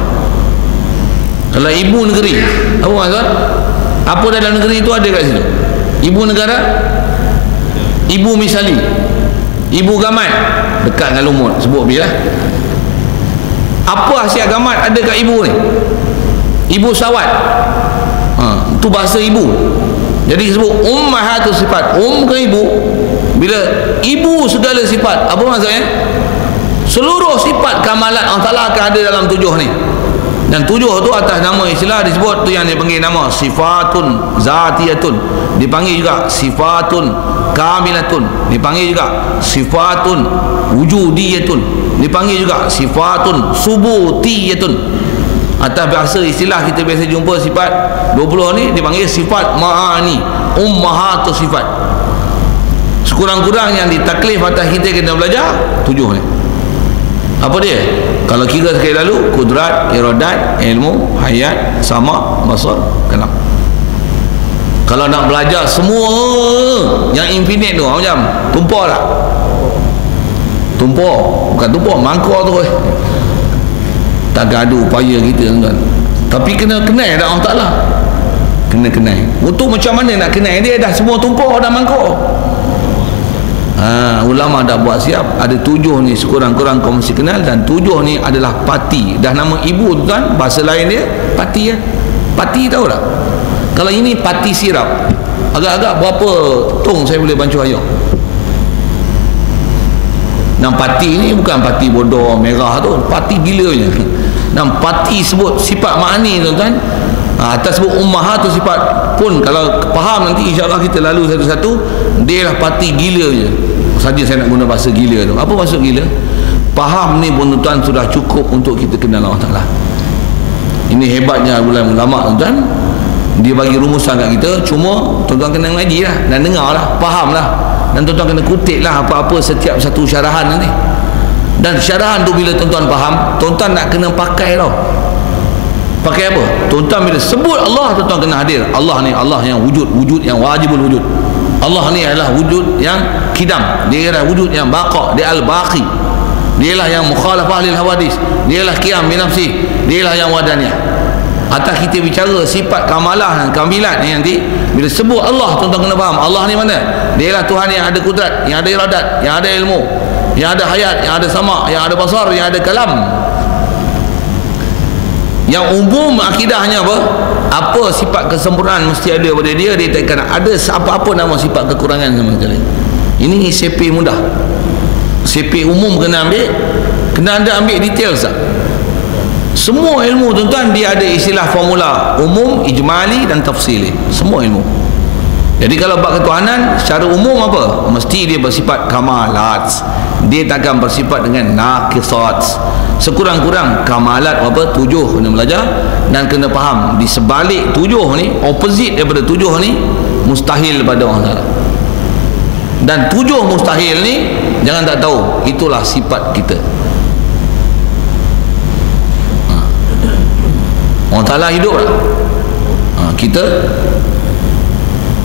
Kalau ibu negeri, apa maksud? Apa dalam negeri itu ada kat situ? Ibu negara, ibu misali, ibu gamat, dekat dengan lumut, sebut bila. Apa hasiat gamat ada kat ibu ni? Ibu sawat, itu bahasa ibu. Jadi sebut ummahatus sifat. Ke ibu. Bila ibu segala sifat, apa maksudnya? Seluruh sifat kamalat Allah Ta'ala akan ada dalam 7 ni. Dan 7 tu atas nama istilah disebut tu yang dipanggil nama sifatun zatiyatun, dipanggil juga sifatun kamilatun, dipanggil juga sifatun wujudiyatun, dipanggil juga sifatun subutiyatun. Atas bahasa istilah kita biasa jumpa sifat 20 ni dipanggil sifat ma'ani, ummahatus sifat. Sekurang-kurang yang ditaklif atas kita kena belajar 7 ni. Apa dia? Kalau kira sekali lalu, kudrat, iradat, ilmu, hayat, sama, basar, kalam. Kalau nak belajar semua yang infinite tu, macam tumpah tak? Tumpah, bukan tumpah, mangkuk tu. Tak ada upaya kita, tuan. Tapi kena kenal dah Allah Ta'ala. Kena kenal. Untuk macam mana nak kenal dia? Dah semua tumpah dah mangkuk. Ulama dah buat siap. Ada 7 ni sekurang-kurang kau mesti kenal. Dan 7 ni adalah pati. Dah nama ibu tu kan, bahasa lain dia pati ya. Pati tahu tak? Kalau ini pati sirap, agak-agak berapa tong saya boleh bancuh ayam. Dan pati ni bukan pati bodoh merah tu, pati gila je. Dan pati sebut sifat makni tuan-tuan. Atas sebut ummahatus sifat pun kalau faham nanti insya-Allah kita lalu satu-satu. Dia lah pati gila je. Saja saya nak guna bahasa gila tu. Apa maksud gila? Faham ni pun tuan-tuan sudah cukup untuk kita kenal Allah Ta'ala. Ini hebatnya ulama tuan-tuan. Dia bagi rumusan kat kita. Cuma tuan-tuan kena ngaji lah dan dengar lah, faham lah. Dan tuan-tuan kena kutip lah apa-apa setiap satu syarahan nanti. Dan syarahan tu bila tuan-tuan faham, tuan-tuan nak kena pakai tau. Pakai apa? Tuan-tuan bila sebut Allah, tuan-tuan kena hadir. Allah ni Allah yang wujud, wujud yang wajibul wujud. Allah ni adalah wujud yang kidam. Dia adalah wujud yang baqa, dia al-baqi. Dialah yang mukhalafah lil hawadis. Dialah qiyam bi nafsi. Dialah yang wadaniyah. Atas kita bicara sifat kamalah dan kamilat ni nanti bila sebut Allah, tuan-tuan kena faham Allah ni mana? Dialah Tuhan yang ada kudrat, yang ada iradat, yang ada ilmu, yang ada hayat, yang ada sama, yang ada basar, yang ada kalam. Yang umum akidahnya apa? Apa sifat kesempurnaan mesti ada pada dia. Dia tak kena ada apa-apa nama sifat kekurangan sama sekali. Ini CP mudah. CP umum kena ambil. Kena ada ambil detail sah. Semua ilmu tuan-tuan dia ada istilah formula umum, ijmali dan tafsili. Semua ilmu. Jadi kalau bab ketuhanan secara umum apa? Mesti dia bersifat kamalat. Dia takkan bersifat dengan naqisat. Sekurang-kurang kamalat apa? 7 kena belajar dan kena faham. Di sebalik 7 ni, opposite daripada 7 ni mustahil pada Allah Ta'ala. Dan 7 mustahil ni jangan tak tahu, itulah sifat kita. Allah Ta'ala hidup lah. Kita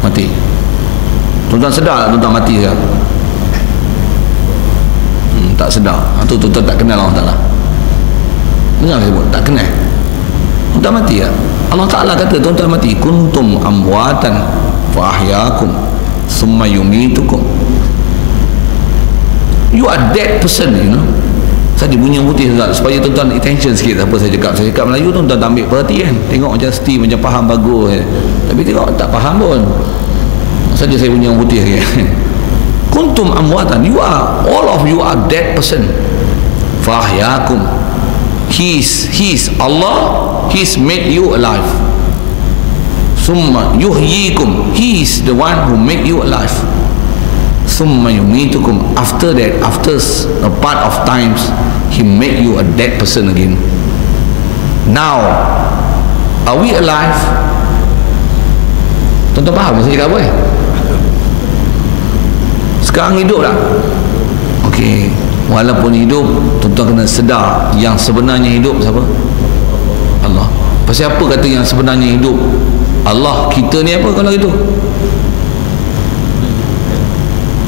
mati. Tuan-tuan sedar tak tuan-tuan mati sekarang? Tak sedar. Tuan-tuan tak kenal Allah Ta'ala. Dengar saya sebut, tak kenal. Tuan-tuan mati ya. Allah Ta'ala kata tuan-tuan mati. Kuntum amwatan fa ahyakum summa yumitukum. You are dead person, you know. Saya bunyi putih supaya tuan-tuan attention sikit apa saya cakap. Saya cakap Melayu tuan-tuan ambil perhatian. Tengok macam Steve macam faham bagus. Tapi tengok tak faham pun. Saja saya bunyi putih sikit. Kuntum amwatan, you are, all of you are dead person. fahyakum. He's Allah, He's made you alive. Summa yuhyikum, He is the one who made you alive. Summa yumitukum, after that, after a part of times, He made you a dead person again. Now, are we alive? Tuan-tuan faham saya cakap apa? Sekarang hidup tak? Okey, walaupun hidup, tuan-tuan kena sedar yang sebenarnya hidup siapa? Allah. Pasal apa kata yang sebenarnya hidup? Allah. Kita ni apa kalau itu?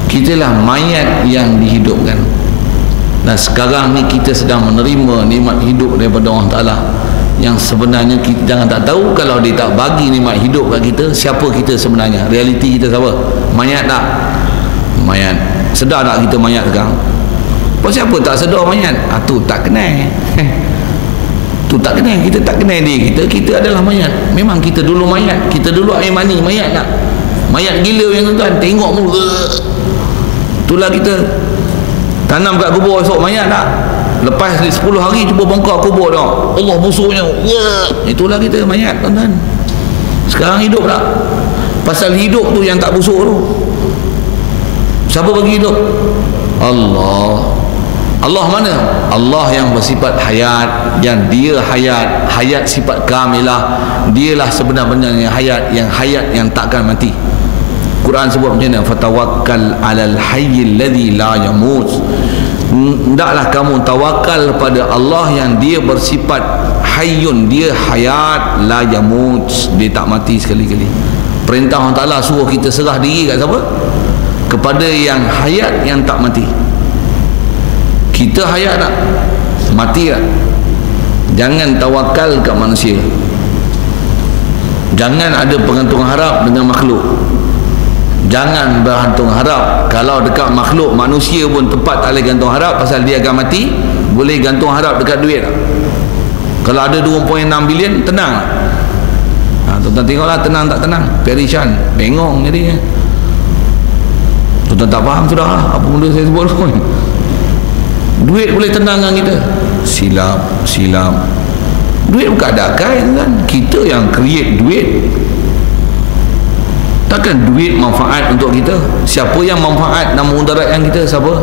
Kita lah mayat yang dihidupkan. Dan sekarang ni kita sedang menerima nikmat hidup daripada Allah Ta'ala, yang sebenarnya kita jangan tak tahu. Kalau dia tak bagi nikmat hidup kat kita, siapa kita sebenarnya? Realiti kita siapa? Mayat tak? Mayat. Sedar tak kita mayat sekarang? Pasal apa tak sedar mayat? Tu tak kenal. Tu tak kenal. Kita tak kenal dia. Kita adalah mayat. Memang kita dulu mayat. Kita dulu air mani. Mayat tak? Mayat gila yang tuan-tuan. Tengok mu. Itulah kita. Tanam kat kubur esok mayat tak? Lepas 10 hari cuba bongkar kubur tak? Allah busuknya. Itulah kita mayat tuan-tuan. Sekarang hidup tak? Pasal hidup tu yang tak busuk tu. Siapa bagi hidup? Allah. Allah mana? Allah yang bersifat hayat, yang dia hayat, hayat sifat kamilah. Dialah sebenar-benarnya hayat, yang takkan mati. Quran sebut macam mana? Fatawakkal 'alal hayyil ladzi la yamut. Hendaklah kamu tawakal pada Allah yang dia bersifat hayyun, dia hayat, la yamut, dia tak mati sekali-kali. Perintah Allah Ta'ala suruh kita serah diri kat siapa? Kepada yang hayat, yang tak mati. Kita hayat tak? Mati tak? Jangan tawakal kat manusia. Jangan ada bergantung harap dengan makhluk. Jangan bergantung harap. Kalau dekat makhluk, manusia pun tempat tak boleh gantung harap, pasal dia akan mati. Boleh gantung harap dekat duit tak? Kalau ada 2.6 bilion, tenang. Tuan-tuan tengoklah, tenang tak tenang? Perishan, bengong jadi. Tuan-tuan tak faham sudah lah apa benda saya sebut pun. Duit boleh tenangkan kita. Silap. Duit bukan ada akal kan? Kita yang create duit. Takkan duit manfaat untuk kita? Siapa yang manfaat dan mudaratkan kita? Siapa?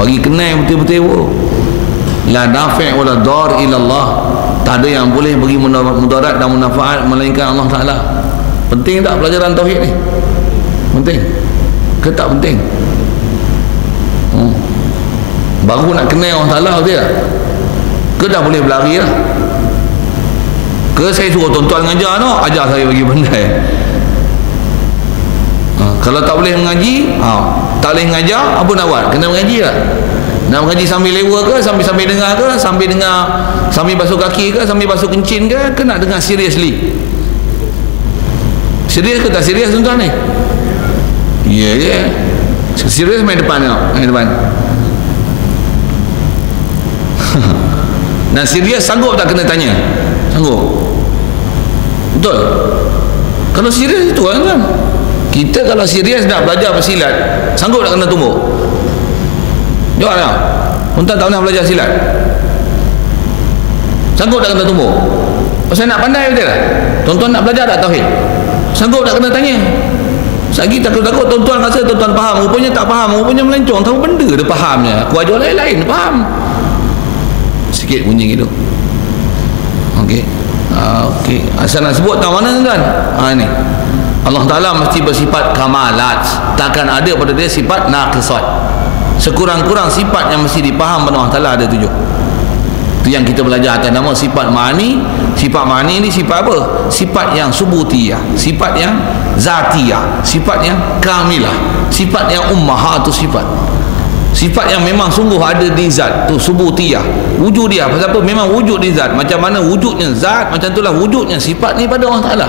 Bagi kenal betul-betul. La nafi' wala dar ila Allah. Tak ada yang boleh bagi mudarat dan manfaat melainkan Allah Ta'ala. Penting tak pelajaran tauhid ni? Penting ke tak penting? Baru nak kenal Allah Ta'ala dia ke dah boleh berlari lah? Ke saya suruh tuan-tuan mengajar no? Ajar saya bagi pandai. Kalau tak boleh mengaji, tak boleh mengajar, apa nak buat? Kena mengaji lah. Nak mengaji sambil lewa ke, sambil dengar ke, sambil basuh kaki ke, sambil basuh kencing ke nak dengar seriously? Serius ke tak serius tuan-tuan ni? Ya. Serius main depan tengok, main depan. Dan serius sanggup tak kena tanya? Sanggup. Betul? Kalau serius itu kan? Kita kalau serius nak belajar bersilat, sanggup tak kena tumbuk? Jawab tak? Tuan-tuan tak pernah belajar silat, sanggup tak kena tumbuk? Pasal nak pandai betul tak? Tuan-tuan nak belajar tak tauhid? Sanggup tak kena tanya? Lagi takut-takut tuan-tuan rasa tuan-tuan faham, rupanya tak faham, rupanya melencong. Tahu benda dia fahamnya. Aku ajar lain-lain faham. Sikit bunyi gitu. Okey. Okey. Asal nak sebut tahu mana tuan? Ni. Allah Ta'ala mesti bersifat kamalat. Takkan ada pada dia sifat naqisat. Sekurang-kurang sifat yang mesti dipaham pada Allah Ta'ala ada 7. Itu yang kita belajar atas nama sifat ma'ani. Sifat ma'ani ni sifat apa? Sifat yang subutiyah, sifat yang zatiyah, sifat yang kamilah, sifat yang ummahatus sifat. Sifat yang memang sungguh ada di zat tu, subutiyah, wujud dia. Pasal apa? Memang wujud di zat. Macam mana wujudnya zat, macam itulah wujudnya sifat ni pada Allah Ta'ala.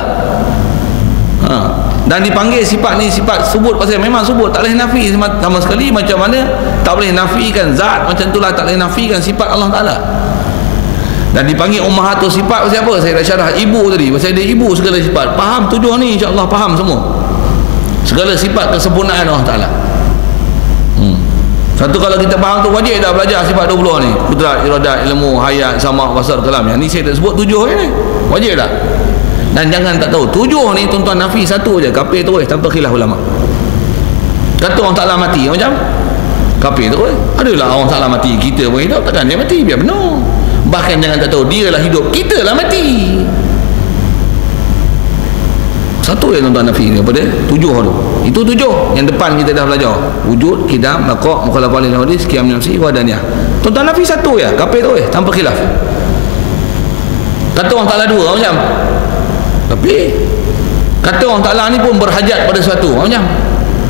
Dan dipanggil sifat ni sifat subut, pasal memang subut, tak boleh nafi sama sekali. Macam mana tak boleh nafikan zat, macam itulah tak boleh nafikan sifat Allah Ta'ala. Dan dipanggil ummahatus sifat pasal apa? Saya dah syarah ibu tadi, pasal dia ibu segala sifat. Faham 7 ni, insya-Allah faham semua segala sifat kesempurnaan Allah Ta'ala. Satu, kalau kita faham tu wajib dah belajar sifat 20 ni. Kudrat, iradat, ilmu, hayat, sama, basar, kalam. Yang ni saya tak sebut 7 ni. Wajib dah. Dan jangan tak tahu 7 ni tuan-tuan nafi satu je, kafir terus tanpa khilaf ulama. Kata orang Ta'ala mati macam kafir terus. Adalah orang Ta'ala mati, kita pun hidup, takkan dia mati, biar benar. Bahkan jangan tak tahu dia lah hidup, kita lah mati. Satu yang tuan-tuan nafi daripada 7 tu. Itu 7 yang depan kita dah belajar. Wujud, qidam, baqa', mukhalafah lil hadis, qiyam nafsi, wadaniyah. Tuan-tuan nafi satu ya, kafir tu tanpa khilaf. Kata orang Ta'ala 2 macam kafir. Kata orang Ta'ala ni pun berhajat pada sesuatu macam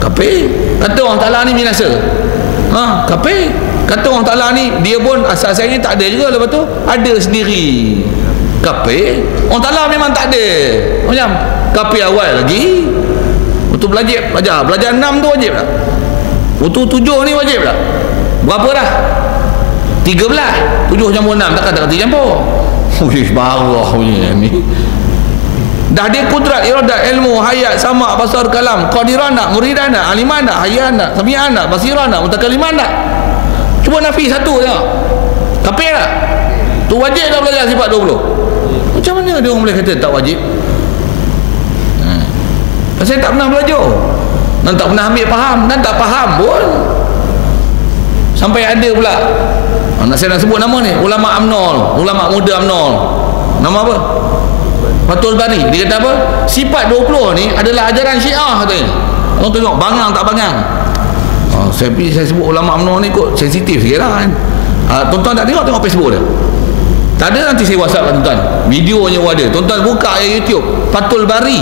kafir. Kata orang Ta'ala ni binasa, kafir. Kata orang Ta'ala ni dia pun asal-asalnya tak ada juga, lepas tu ada sendiri, kafir. Orang Ta'ala memang tak ada macam kafir awal lagi. Untuk belajar 6 tu wajib tak? Untuk 7 ni wajib tak? Berapa dah? 13. 7 campur 6 takkan tak kata campur. Barah punya ni. Dah dia kudrat, iradat, ilmu, hayat, sama, basar, kalam, qadiran nak, muridan nak, aliman nak, hayyan nak, sami'an nak, basiran nak, mutakalliman nak. Cuba nafi satu je. Kafir tak? Tu wajib dah belajar sifat 20. Macam mana dia orang boleh kata tak wajib? Saya tak pernah belajar dan tak pernah ambil faham dan tak faham pun. Sampai ada pula, saya nak sebut nama ni, ulama UMNO, ulama muda UMNO. Nama apa? Fathul Bari. Dia kata apa? Sifat 20 ni adalah ajaran Syiah katanya. Orang tengok bangang tak bangang. Saya sebut ulama UMNO ni kot sensitif sikit lah kan. Tuan-tuan tak tengok Facebook dia? Tak ada, nanti saya WhatsApp tuan-tuan. Videonya ada. Tuan-tuan buka YouTube Fathul Bari,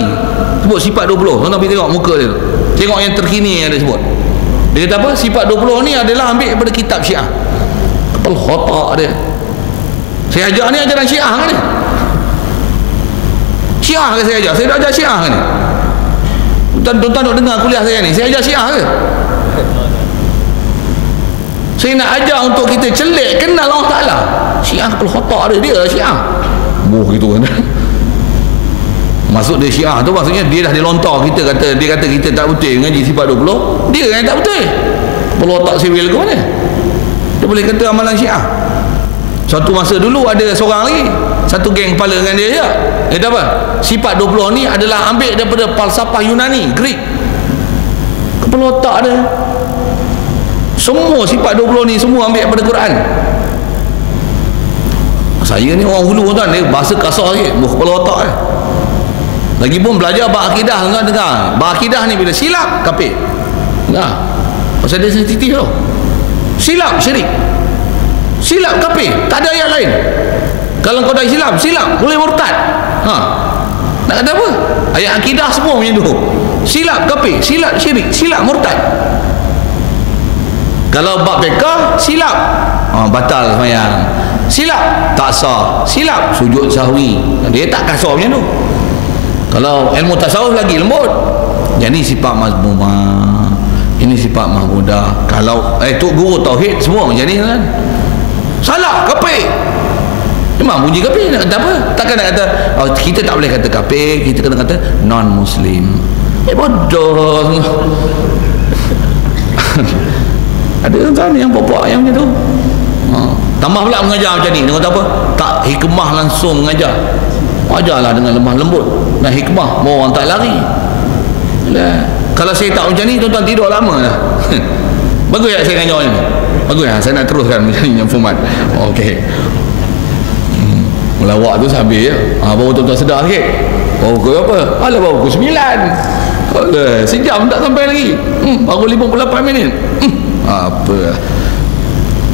sebut sifat 20. Tuan-tuan pergi tengok muka dia. Tengok yang terkini yang dia sebut. Dia kata apa? Sifat 20 ni adalah ambil daripada kitab Syiah. Kepala khotak dia. Saya ajar ni ajaran Syiah kan ni? Syiah ke saya ajar? Saya dah ajar Syiah kan ni? Tuan-tuan nak dengar kuliah saya ni? Saya ajar Syiah ke? Saya nak ajar untuk kita celik kenal Allah Ta'ala. Syiah kepala khotak dia Syiah. Gitu kan. Maksud dia Syiah tu maksudnya dia dah dilontar kita, dia kata kita tak betul ngaji sifat 20. Dia yang tak betul. Kepala otak sivil ke mana? Dia boleh kata amalan Syiah. Suatu masa dulu ada seorang lagi, satu geng kepala dengan dia je. Dia kata apa? Sifat 20 ni adalah ambil daripada falsafah Yunani, Greek. Kepala otak dia. Semua sifat 20 ni semua ambil daripada Quran. Saya ni orang hulu tuan, dia bahasa kasar sikit, kepala otak dia. Lagipun belajar berakidah, tuan dengar. Berakidah ni bila silap kafir. Nah, pasal dia sensitif tau. Silap syirik. Silap kafir, tak ada ayat lain. Kalau kau dah silap boleh murtad. Nak kata apa? Ayat akidah semua macam tu. Silap kafir, silap syirik, silap murtad. Kalau bab fiqh silap, batal sembahyang. Silap tak sah, silap sujud sahwi. Dia tak kasar macam tu. Kalau ilmu tasawuf lagi lembut. Jadi sifat mazmumah, ini sifat mahmudah. Kalau tu guru tauhid semua macam ni kan. Salah kafir. Memang bunyi kafir. Nak kata apa? Takkan nak kata kita tak boleh kata kafir, kita kena kata non muslim. Bodoh. Ada kan yang pokok yang macam tu. Tambah pula mengajar macam ni. Dia kata apa? Tak hikmah langsung mengajar. Ajarlah dengan lemah lembut dan hikmah, mau orang tak lari. Kalau saya tak macam ni, tuan-tuan tidur lama dah. Bagus tak saya ngajar ni? Bagus tak? Saya nak teruskan macam ni yang format. Okey. Melawak tu sambil ya. Baru tuan-tuan sedar sikit. Pukul apa? Alah baru pukul 9. Alah, sejam tak sampai lagi. Baru 58 minit. Apa?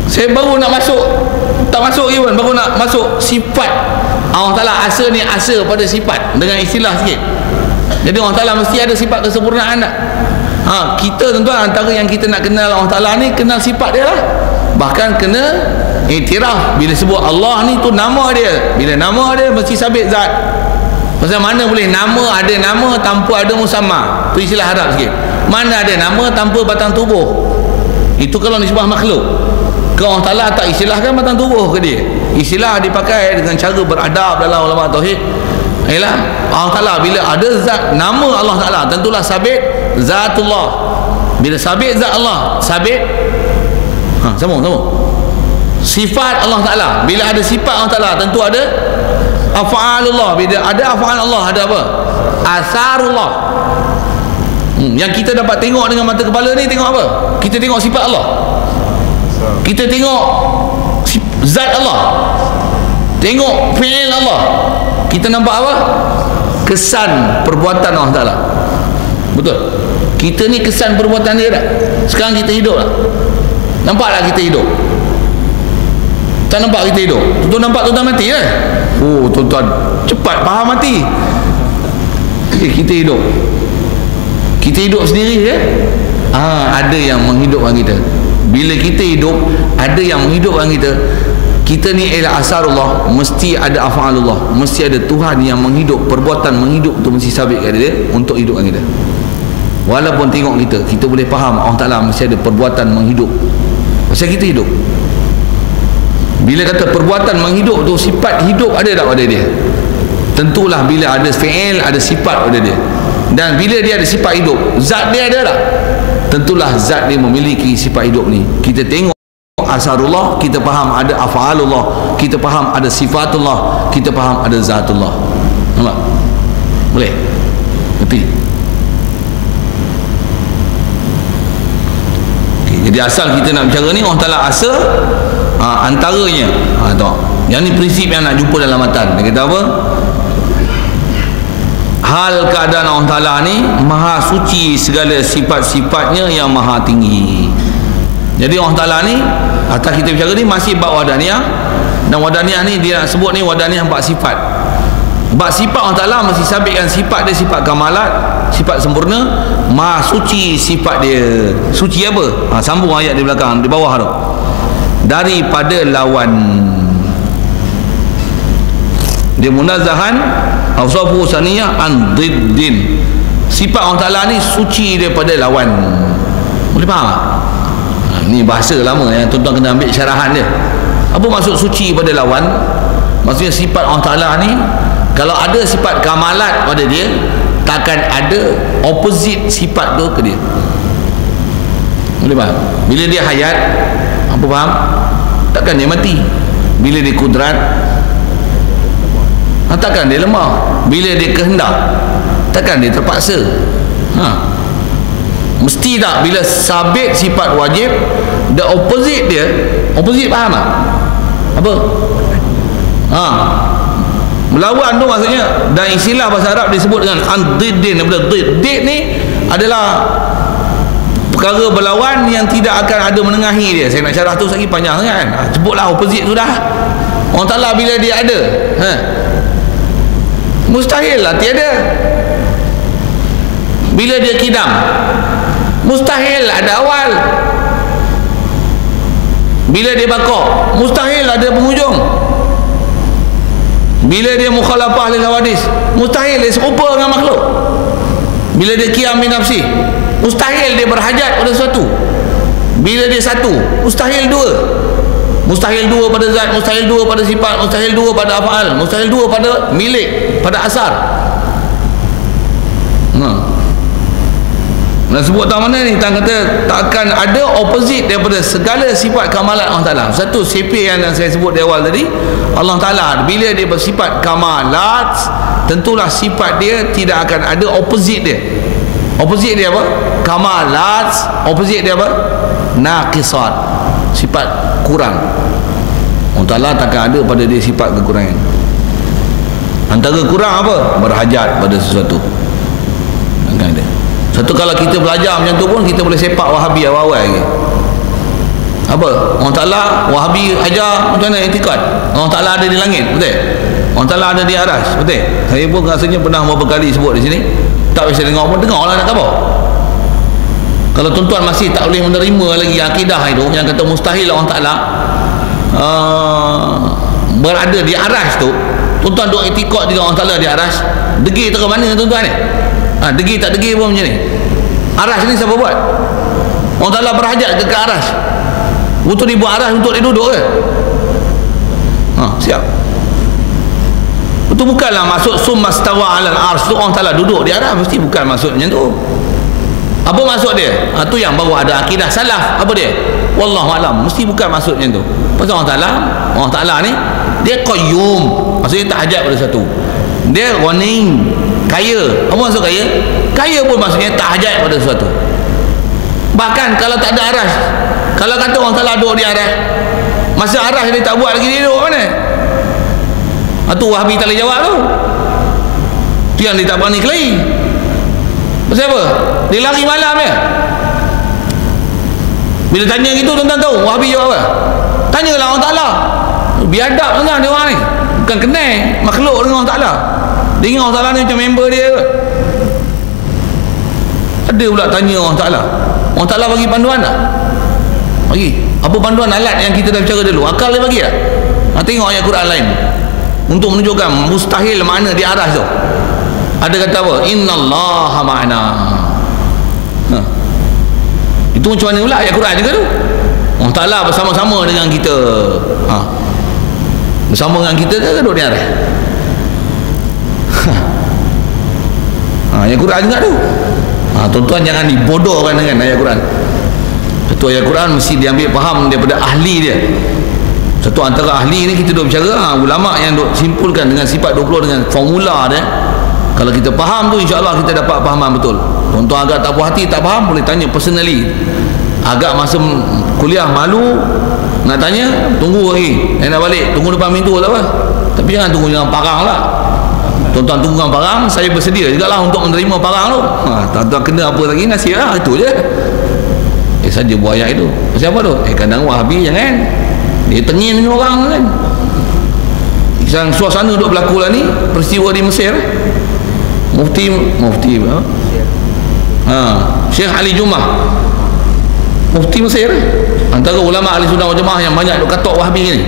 Saya baru nak masuk, tak masuk Iwan, baru nak masuk sifat Allah Ta'ala. Asa ni asa pada sifat dengan istilah sikit. Jadi Allah Ta'ala mesti ada sifat kesempurnaan tak? Kita tuan-tuan antara yang kita nak kenal Allah Ta'ala ni, kenal sifat dia lah. Bahkan kena iktiraf bila sebut Allah ni tu nama dia. Bila nama dia mesti sabit zat. Pasal mana boleh nama ada nama tanpa ada musamma? Tu istilah Arab sikit. Mana ada nama tanpa batang tubuh? Itu kalau nisbah makhluk. Kalau Allah Ta'ala tak istilahkan batang tubuh ke dia. Istilah dipakai dengan cara beradab dalam ulama tauhid. Ialah Allah Ta'ala bila ada zat nama Allah Ta'ala, tentulah sabit zatullah. Bila sabit zat Allah, sabit Sambung. Sifat Allah Ta'ala. Bila ada sifat Allah Ta'ala, tentu ada af'alullah. Bila ada af'al Allah, ada apa? Asarullah. Yang kita dapat tengok dengan mata kepala ni, tengok apa? Kita tengok sifat Allah, kita tengok zat Allah, tengok fi'il Allah. Kita nampak apa? Kesan perbuatan Allah Ta'ala. Betul? Kita ni kesan perbuatan dia tak? Sekarang kita hidup tak? Nampak tak kita hidup? Tak nampak kita hidup? Tuan nampak tuan mati kan? Oh, tuan cepat faham mati. Kita hidup. Kita hidup sendiri ya? Ada yang menghidupkan kita. Bila kita hidup, ada yang menghidupkan kita. Kita ni ialah asarullah, mesti ada af'alullah, mesti ada Tuhan yang menghidup. Perbuatan menghidup tu mesti sabit kat dia untuk hidupkan kita. Walaupun tengok kita boleh faham Allah Ta'ala mesti ada perbuatan menghidup. Pasal kita hidup. Bila kata perbuatan menghidup tu, sifat hidup ada tak pada dia? Tentulah bila ada fi'il, ada sifat pada dia. Dan bila dia ada sifat hidup, zat dia ada tak? Tentulah zat dia memiliki sifat hidup ni. Kita tengok asarullah, kita faham ada af'alullah, kita faham ada sifatullah, kita faham ada zatullah. Nampak? Boleh? Ngerti? Okay, jadi asal kita nak bicara ni, Allah Ta'ala asa antaranya. Yang ni prinsip yang nak jumpa dalam matan. Dia kata apa? Hal keadaan Allah Ta'ala ni maha suci, segala sifat-sifatnya yang maha tinggi. Jadi Allah Ta'ala ni, atas kita bicara ni masih bab wadaniyah. Dan wadaniyah ni dia nak sebut ni wadaniyah bab sifat. Bab sifat Allah Ta'ala masih sabitkan sifat dia, sifat kamalat, sifat sempurna. Maha suci sifat dia. Suci apa? Sambung ayat di belakang, di bawah tu. Daripada lawan. Dia munazzahan awsafu saniyah an diddin. Sifat Allah Ta'ala ni suci daripada lawan. Boleh faham tak? Ni bahasa lama yang tuan-tuan kena ambil syarahan dia. Apa maksud suci pada lawan? Maksudnya sifat Allah Ta'ala ni, kalau ada sifat kamalat pada dia, takkan ada opposite sifat tu ke dia. Boleh faham? Bila dia hayat, apa faham? Takkan dia mati. Bila dia kudrat, takkan dia lemah. Bila dia kehendak, takkan dia terpaksa. Mesti tak? Bila sabit sifat wajib, the opposite dia, opposite faham tak? Apa? Melawan tu maksudnya. Dan istilah bahasa Arab disebut dengan andiddin. Did ni adalah perkara berlawan yang tidak akan ada menengahi dia. Saya nak syarah tu lagi panjang kan? Sebutlah opposite tu dah. Allah Ta'ala bila dia ada, mustahil lah tiada. Bila dia kidam, mustahil ada awal. Bila dia bakar, mustahil ada penghujung. Bila dia mukhalafah lil hawadis, mustahil dia serupa dengan makhluk. Bila dia qiyam bi nafsi, mustahil dia berhajat pada sesuatu. Bila dia satu, mustahil dua. Mustahil dua pada zat, mustahil dua pada sifat, mustahil dua pada af'al, mustahil dua pada milik, pada asar. Dan sebut tak mana ni, tak kata takkan ada opposite daripada segala sifat kamalat Allah Ta'ala. Satu CP yang saya sebut di awal tadi, Allah Ta'ala bila dia bersifat kamalat, tentulah sifat dia tidak akan ada opposite dia. Opposite dia apa? Kamalat. Opposite dia apa? Naqisat, sifat kurang. Allah Ta'ala takkan ada pada dia sifat kekurangan. Antara kurang apa? Berhajat pada sesuatu. Takkan ada. Satu kalau kita belajar macam tu pun kita boleh sepak Wahabi awal-awal lagi. Apa? Allah Ta'ala Wahabi ajar macam mana i'tikad? Allah Ta'ala ada di langit, betul? Allah Ta'ala ada di aras, betul? Saya pun rasanya pernah beberapa kali sebut di sini. Tak bisa dengar pun dengar lah nak khabar. Kalau tuan-tuan masih tak boleh menerima lagi akidah itu yang kata mustahil Allah Ta'ala berada di aras tu, tuan-tuan duk i'tikad dengan Allah Ta'ala di aras, degil terus mana tuan-tuan ni? Degil tak degil pun macam ni. Aras ni siapa buat? Allah Ta'ala berhajat ke aras? Betul dia buat aras untuk dia duduk ke? Siap. Itu bukanlah maksud summa stawa alal ars tu Allah Ta'ala duduk di aras, mesti bukan maksud macam tu. Apa maksud dia? Tu yang baru ada akidah salaf. Apa dia? Wallahu alam. Mesti bukan maksudnya tu. Pasal Allah Ta'ala ni dia qayyum. Maksudnya tak hajat pada satu. Dia warning, kaya. Apa maksud kaya? Kaya pun maksudnya tak hajat pada sesuatu. Bahkan kalau tak ada aras, kalau kata Allah Ta'ala duduk di aras, masa aras dia tak buat lagi, dia duduk mana? Tu Wahabi tak boleh jawab tu. Tu yang dia tak berani kelahi. Pasal apa? Dia lari malam ya. Bila tanya gitu, tuan-tuan tahu Wahabi jawab apa? Tanyalah Allah Ta'ala. Biadab tuan-tuan dia orang ni. Bukan kenal makhluk dengan Allah Ta'ala. Dia ingat Allah Ta'ala ni macam member dia. Ada pula tanya Allah Ta'ala. Allah Ta'ala bagi panduan tak? Bagi. Apa panduan alat yang kita dah bicara dulu? Akal dia bagi tak? Tengok ayat Quran lain untuk menunjukkan mustahil makna di aras tu. Ada kata apa? Innallaha ma'ana. Itu macam mana pula ayat Quran juga tu? Allah Ta'ala bersama-sama dengan kita. Bersama dengan kita ke duduk di aras? Ayat Quran juga tu. Tuan-tuan jangan dibodohkan dengan ayat Quran. Satu ayat Quran mesti diambil faham daripada ahli dia. Satu antara ahli ni kita duk bercara, ulama yang duk simpulkan dengan sifat 20 dengan formula dia. Kalau kita faham tu, insya-Allah kita dapat fahaman betul. Tuan-tuan agak tak puas hati, tak faham, boleh tanya personally. Agak masa kuliah malu nak tanya, tunggu lagi. Nak balik, tunggu depan pintu tak apa. Tapi jangan tunggu dengan parang lah. Tuan-tuan tunggu dengan parang, saya bersedia jugalah untuk menerima parang tu. Tuan-tuan kena apa lagi, nasib lah, itu je. Saja buat ayat itu. Siapa tu? Kadang Wahabi jangan. Dia tengin dengan orang kan. Yang suasana duduk berlaku lah ni, peristiwa di Mesir. Mufti Syekh Ali Jummah, Mufti Mesir, antara ulama ahli sunnah wal jamaah yang banyak duk katok Wahabi ni.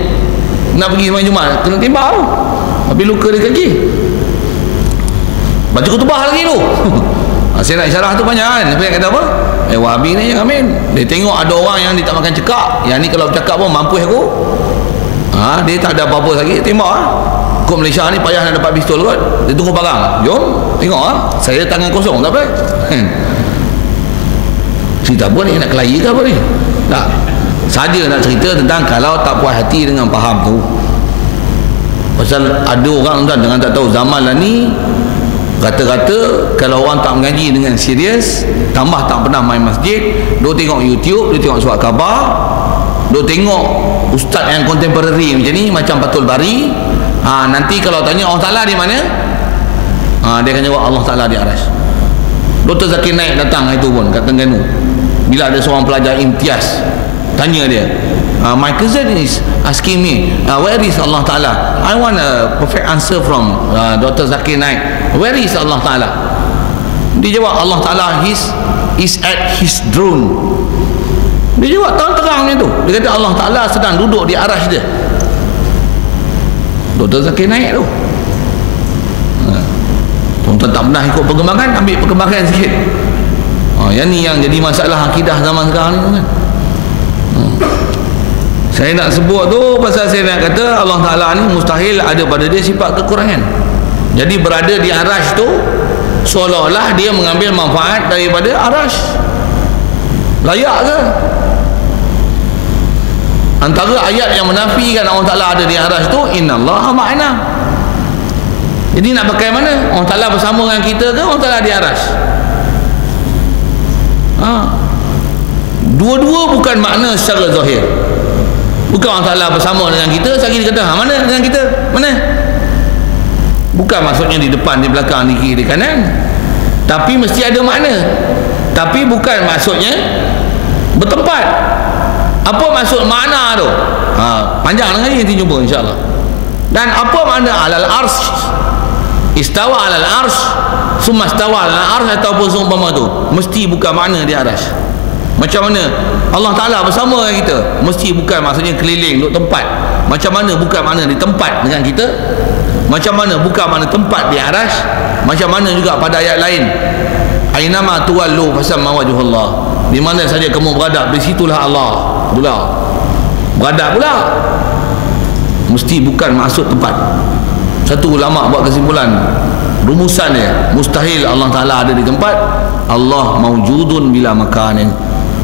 Nak pergi sembahyang Jumaat, kena tembak tu. Habis luka di kaki. Baca khutbah lagi tu. Saya nak isyarah tu banyak kan. Dia kata apa? Wahabi ni yang amin. Dia tengok ada orang yang dia tak makan cekak. Yang ni kalau bercakap pun mampus aku. Dia tak ada apa-apa lagi, tembak Kau Malaysia ni payah nak dapat pistol kot. Dia tunggu parang. Jom, tengok saya tangan kosong tak apa. Cerita apa ni? Nak kelahi ke apa ni? Tak. Saja nak cerita tentang kalau tak puas hati dengan faham tu. Pasal ada orang tuan dengan tak tahu zaman lah ni, kata-kata kalau orang tak mengaji dengan serius, tambah tak pernah main masjid, duk tengok YouTube, duk tengok surat khabar, duk tengok ustaz yang contemporary macam ni, macam Fathul Bari. Nanti kalau tanya Allah Ta'ala di mana, dia akan jawab Allah Ta'ala di aras. Dr. Zakir Naik datang itu pun kat Terengganu. Bila ada seorang pelajar imtiaz, tanya dia, my cousin is asking me, where is Allah Ta'ala? I want a perfect answer from Dr. Zakir Naik. Where is Allah Ta'ala? Dia jawab Allah Ta'ala is at his throne. Dia jawab terang-terang macam tu. Dia kata Allah Ta'ala sedang duduk di aras dia. Dr. Zakir Naik tu. Tuan-tuan tak pernah ikut perkembangan, ambil perkembangan sikit. Yang ni yang jadi masalah akidah zaman sekarang ni kan. Saya nak sebut tu pasal saya nak kata Allah Ta'ala ni mustahil ada pada dia sifat kekurangan. Jadi berada di aras tu seolah-olah dia mengambil manfaat daripada aras. Layak ke? Antara ayat yang menafikan Allah Ta'ala ada di aras tu, innallaha ma'ana. Jadi nak pakai mana? Allah Ta'ala bersama dengan kita ke Allah Ta'ala di aras? Dua-dua bukan makna secara zahir. Bukan Allah Ta'ala bersama dengan kita. Sekali dia kata, mana dengan kita? Mana? Bukan maksudnya di depan, di belakang, di kiri, di kanan. Tapi mesti ada makna. Tapi bukan maksudnya bertempat. Apa maksud makna tu? Panjang lagi nanti jumpa insyaAllah. Dan apa makna alal arsh? Istawa alal arsh, summa istawa alal arsh, ataupun seumpama tu. Mesti bukan makna di aras. Macam mana Allah Ta'ala bersama dengan kita? Mesti bukan maksudnya keliling duduk tempat. Macam mana bukan makna di tempat dengan kita? Macam mana bukan makna tempat di aras? Macam mana juga pada ayat lain, ainama tuwallu fasamma wajhullah, di mana saja kamu beradab, di situlah Allah pula beradab pula. Mesti bukan maksud tempat. Satu ulama buat kesimpulan, rumusan dia, mustahil Allah Ta'ala ada di tempat. Allah mawjudun bila makanin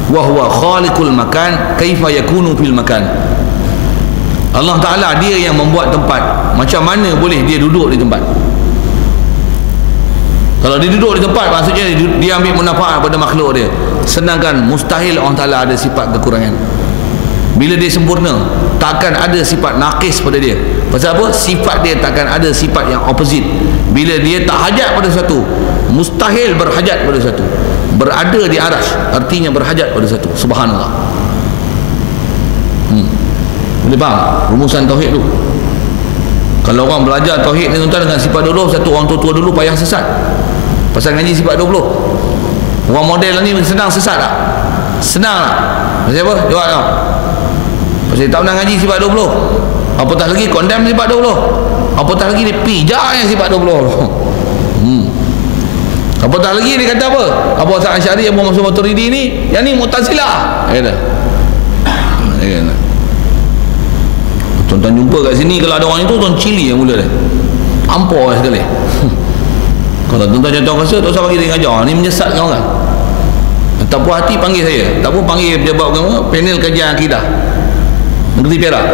wa huwa khaliqul makan, kaifa yakunu fil makan. Allah Ta'ala dia yang membuat tempat, macam mana boleh dia duduk di tempat? Kalau dia duduk di tempat, maksudnya dia ambil manfaat pada makhluk dia. Sedangkan mustahil Allah Ta'ala ada sifat kekurangan. Bila dia sempurna, takkan ada sifat naqis pada dia. Pasal apa? Sifat dia takkan ada sifat yang opposite. Bila dia tak hajat pada satu, mustahil berhajat pada satu. Berada di arash, artinya berhajat pada satu. Subhanallah. Boleh faham rumusan tauhid tu? Kalau orang belajar tauhid ni tuan dengan sifat 20, satu orang tua dulu payah sesat. Pasal ngaji sifat 20. Orang model ni senang sesat tak? Senang tak? Pasal apa? Jawab tak? Pasal tak pernah ngaji sifat 20. Apatah lagi condemn sifat 20. Apatah lagi dia pijak yang sifat 20. Apatah lagi dia kata apa? Abu Hasan Asy'ari, Abu Mansur Maturidi ni, yang ni Mu'tazilah. Tuan-tuan jumpa kat sini, kalau ada orang itu, tuan cili yang mula dia. Ampor sekali. Kalau tuan-tuan jatuh rasa, tak usah bagi dia ngajar. Ni menyesatkan orang. Tak puas hati panggil saya. Tak pun panggil pejabat agama, panel kajian akidah Negeri Perak.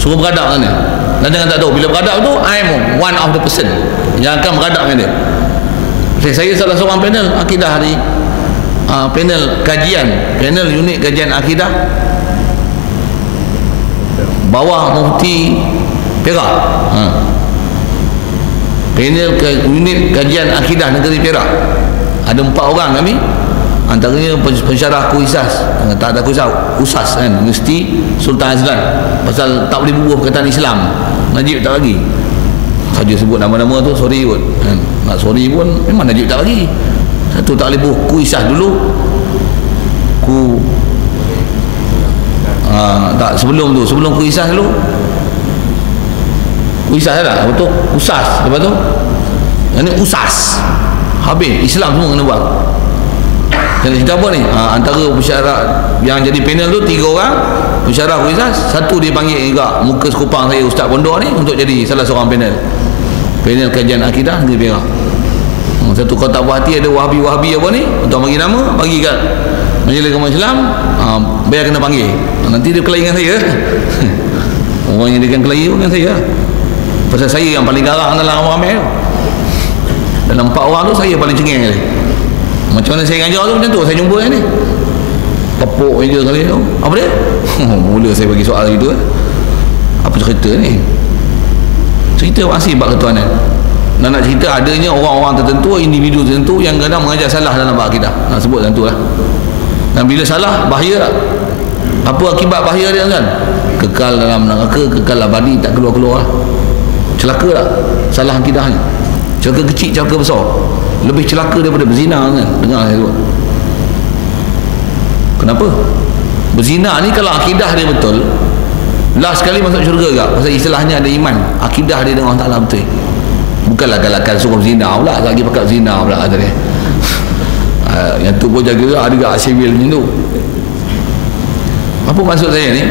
Suruh beradab sana. Dan jangan tak tahu, bila beradab tu, I'm one of the person yang akan beradab dengan dia. Saya salah seorang panel akidah hari panel kajian, panel unit kajian akidah bawah Mufti Perak. Panel unit kajian akidah negeri Perak. Ada 4 orang kami. Antaranya pensyarah Kuisas, tak ada Kuisas, USAS kan, Universiti Sultan Azlan, pasal tak boleh bubuh perkataan Islam. Najib tak bagi. Saja sebut nama-nama tu sorry kot kan. Nak sorry pun memang Najib tak bagi. Satu tak boleh bubuh Kuisas dulu. Tak, sebelum tu, sebelum Kuisas dulu. Kuisas lah, betul? USAS, lepas tu ini USAS. Habis Islam semua kena buat. Dan cerita apa ni? Antara pensyarah yang jadi panel tu 3 orang pensyarah Kuisas, satu dia panggil juga muka sekupang saya Ustaz Pondok ni untuk jadi salah seorang panel kajian akidah negeri Perak. Satu kau tak puas hati ada Wahabi apa ni, untuk bagi nama, bagi kat Majlis Agama Islam, biar kena panggil. Nanti dia kelahi dengan saya. Orang yang dia akan kelahi dengan saya. Pasal saya yang paling garang dalam orang ramai tu. Dalam 4 orang tu saya paling cengeng kali. Macam mana saya ngajar tu macam tu, saya jumpa ni tepuk je kali tu. Apa dia? Mula saya bagi soal gitu. Apa cerita ni? Cerita masih bab ketuhanan. Dan nak cerita adanya orang-orang tertentu, individu tertentu yang kadang mengajar salah dalam bab akidah. Nak sebut macam tu lah. Dan bila salah, bahaya tak? Apa akibat bahaya dia kan? Kekal dalam neraka, kekal abadi, tak keluar-keluar. Celaka tak? Salah akidahnya. Celaka kecil, celaka besar. Lebih celaka daripada berzina kan? Dengar saya sebut. Kenapa? Berzina ni kalau akidah dia betul, last sekali masuk syurga juga. Pasal istilahnya ada iman. Akidah dia dengan Allah Ta'ala betul. Bukanlah galakkan suruh zina pula, lagi pakai zina pula kata dia. Yang tu pun jaga ada juga civil macam tu. Apa maksud saya ni?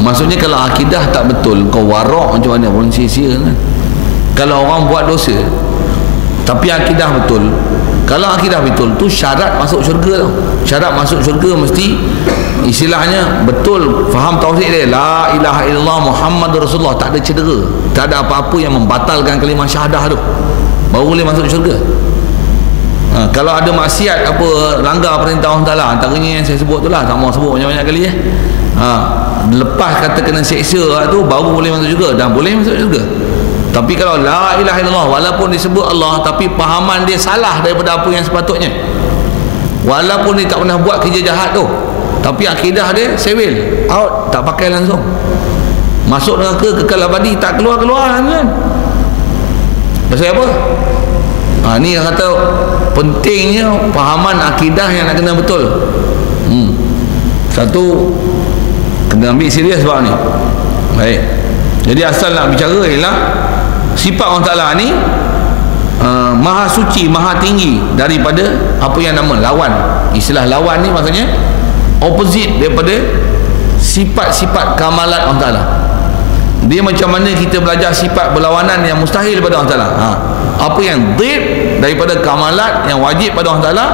Maksudnya kalau akidah tak betul, kau warak macam mana pun sia-sia kan. Kalau orang buat dosa tapi akidah betul, kalau akidah betul tu syarat masuk syurga tau. Syarat masuk syurga mesti istilahnya betul faham tauhid dia, la ilaha illallah Muhammadur Rasulullah, tak ada cedera, tak ada apa-apa yang membatalkan kalimah syahadah tu, baru boleh masuk syurga. Kalau ada maksiat apa, langgar perintah Allah Ta'ala, antaranya yang saya sebut tu lah, tak mau sebut banyak-banyak kali lepas kata kena seksa tu baru boleh masuk syurga, dan boleh masuk syurga. Tapi kalau la ilaha illallah walaupun disebut Allah tapi pahaman dia salah daripada apa yang sepatutnya, walaupun dia tak pernah buat kerja jahat tu tapi akidah dia sewil, out, tak pakai langsung, masuk neraka kekal abadi, tak keluar-keluar kan. Pasal apa? Ni yang kata pentingnya pahaman akidah yang nak kena betul. Satu kena ambil serius sebab ni. Baik. Jadi asal nak bicara ialah sifat Allah Ta'ala ni maha suci, maha tinggi daripada apa yang nama lawan. Istilah lawan ni maksudnya opposite daripada sifat-sifat kamalat Allah Ta'ala. Dia macam mana kita belajar sifat berlawanan yang mustahil daripada Allah Ta'ala. Apa yang dhid daripada kamalat yang wajib pada Allah Ta'ala,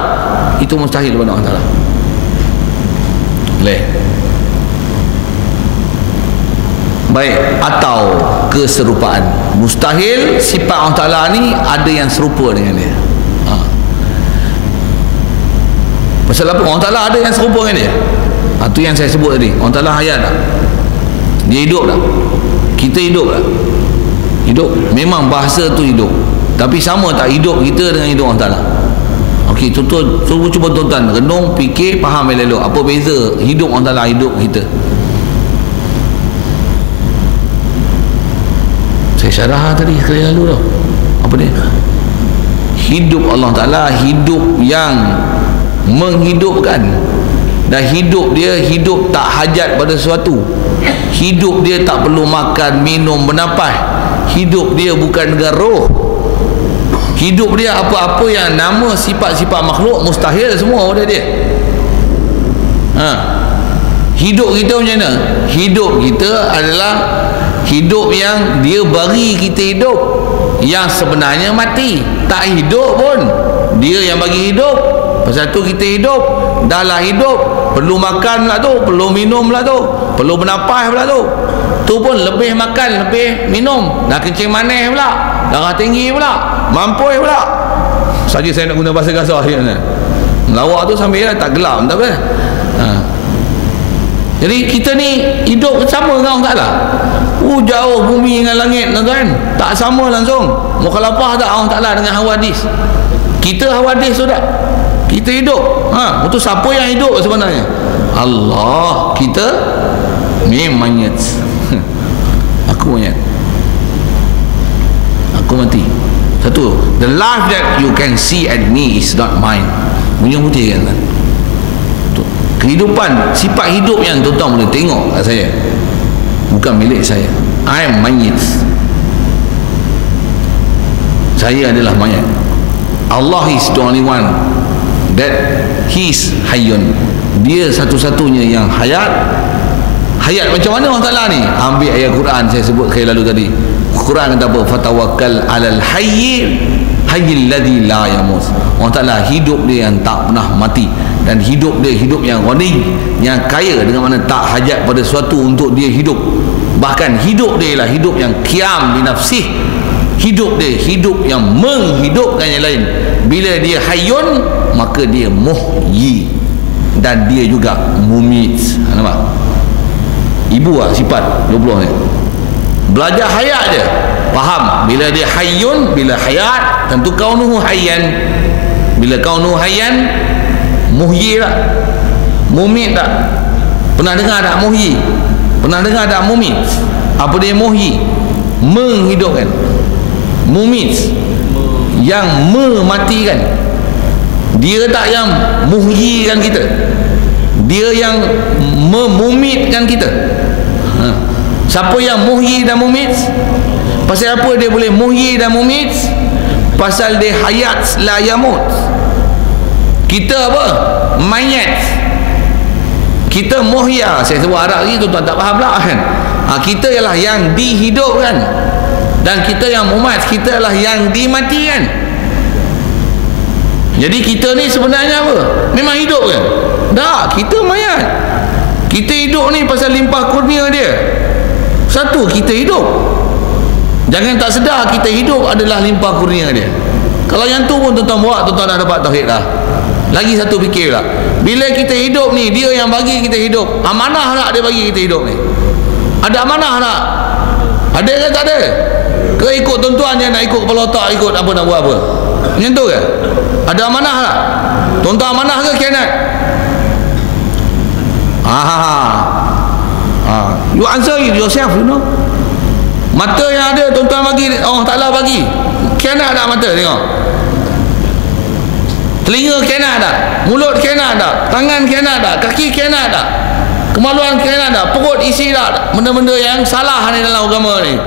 itu mustahil pada Allah Ta'ala. Boleh. Baik, atau keserupaan. Mustahil sifat Allah Ta'ala ni ada yang serupa dengan dia. Pasal apa? Allah Ta'ala ada yang serupa dengan dia. Itu yang saya sebut tadi. Allah Ta'ala hayat tak? Dia hidup tak? Kita hidup tak? Hidup. Memang bahasa tu hidup. Tapi sama tak hidup kita dengan hidup Allah Ta'ala? Okey, cuba tuan-tuan renung, fikir, faham elok. Apa beza hidup Allah Ta'ala, hidup kita? Saya syarah tadi sekali lalu tau. Apa dia? Hidup Allah Ta'ala hidup yang menghidupkan, dan hidup dia hidup tak hajat pada sesuatu. Hidup dia tak perlu makan, minum, bernafas. Hidup dia bukan dengan roh. Hidup dia apa-apa yang nama sifat-sifat makhluk mustahil semua pada dia. Hidup kita macam mana? Hidup kita adalah hidup yang dia bagi kita hidup, yang sebenarnya mati. Tak hidup pun dia yang bagi hidup. Pasal tu kita hidup. Dah lah hidup, perlu makan pula tu, perlu minum pula tu, perlu bernafas pula tu. Tu pun lebih makan, lebih minum, dah kencing manis pula, darah tinggi pula, mampus pula. Saja saya nak guna bahasa kasar ni. Melawak tu sambil tak gelap, tak apa. Jadi kita ni hidup sama dengan Allah Ta'ala. Jauh bumi dengan langit kan? Tak sama langsung. Mukhalafah tak Allah Ta'ala dengan hawadis. Kita hawadis tu tak? Kita hidup. Itu siapa yang hidup sebenarnya? Allah. Kita ni mayat. Aku mayat. Aku mati. Satu, the life that you can see at me is not mine. Bunyi putih kan? Kehidupan, sifat hidup yang tuan-tuan boleh tengok kat saya, bukan milik saya. I am mayit. Saya adalah mayat. Allah is the only one that he is hayyun. Dia satu-satunya yang hayat. Hayat macam mana Allah Ta'ala ni? Ambil ayat Quran saya sebut sekali lalu tadi. Quran kata apa? Fatawakkal alal hayyil hayyil ladzi la yamut. Allah Ta'ala hidup dia yang tak pernah mati, dan hidup dia hidup yang ghani, yang kaya, dengan mana tak hajat pada sesuatu untuk dia hidup. Bahkan hidup dia ialah hidup yang qiyam bi nafsih. Hidup dia hidup yang menghidupkan yang lain. Bila dia hayyun, maka dia muhyi, dan dia juga mumit. Nampak? Ibu lah sifat 20 ni. Belajar hayat je, faham. Bila dia hayyun, bila hayat, tentu kaunuhu hayyan. Bila kaunuhu hayyan, muhyi tak? Mumit tak? Pernah dengar tak muhyi? Pernah dengar tak mumit? Apa dia muhyi? Menghidupkan. Mumit yang mematikan. Dia tak yang muhyikan kita, dia yang memumitkan kita. Siapa yang muhyi dan mumit? Pasal apa dia boleh muhyi dan mumit? Pasal dia hayat la yamut. Kita apa? Mayat. Kita muhya. Saya sebut Arab ni tuan-tuan tak faham lah kan? Kita ialah yang dihidupkan, dan kita yang mumat, kita ialah yang dimatikan. Jadi kita ni sebenarnya apa? Memang hidup kan? Tak, kita mayat. Kita hidup ni pasal limpah kurnia dia. Satu, kita hidup. Jangan tak sedar kita hidup adalah limpah kurnia dia. Kalau yang tu pun tuan-tuan buat, tuan-tuan dah dapat tauhid dah. Lagi satu fikir lah, bila kita hidup ni, dia yang bagi kita hidup. Amanah tak dia bagi kita hidup ni? Ada amanah tak? Ada ke tak ada? Ke ikut tuan-tuan yang nak ikut kepala otak, ikut apa nak buat apa? Macam tu ke? Ada amanah tak? Tuan-tuan amanah ke khianat? You answer it yourself, you know. Mata yang ada tuan-tuan bagi, Allah Ta'ala bagi. Khianat tak mata? Tengok. Telinga khianat tak? Mulut khianat tak? Tangan khianat tak? Kaki khianat tak? Kemaluan khianat tak? Perut isi tak? Benda-benda yang salah ni dalam agama ni.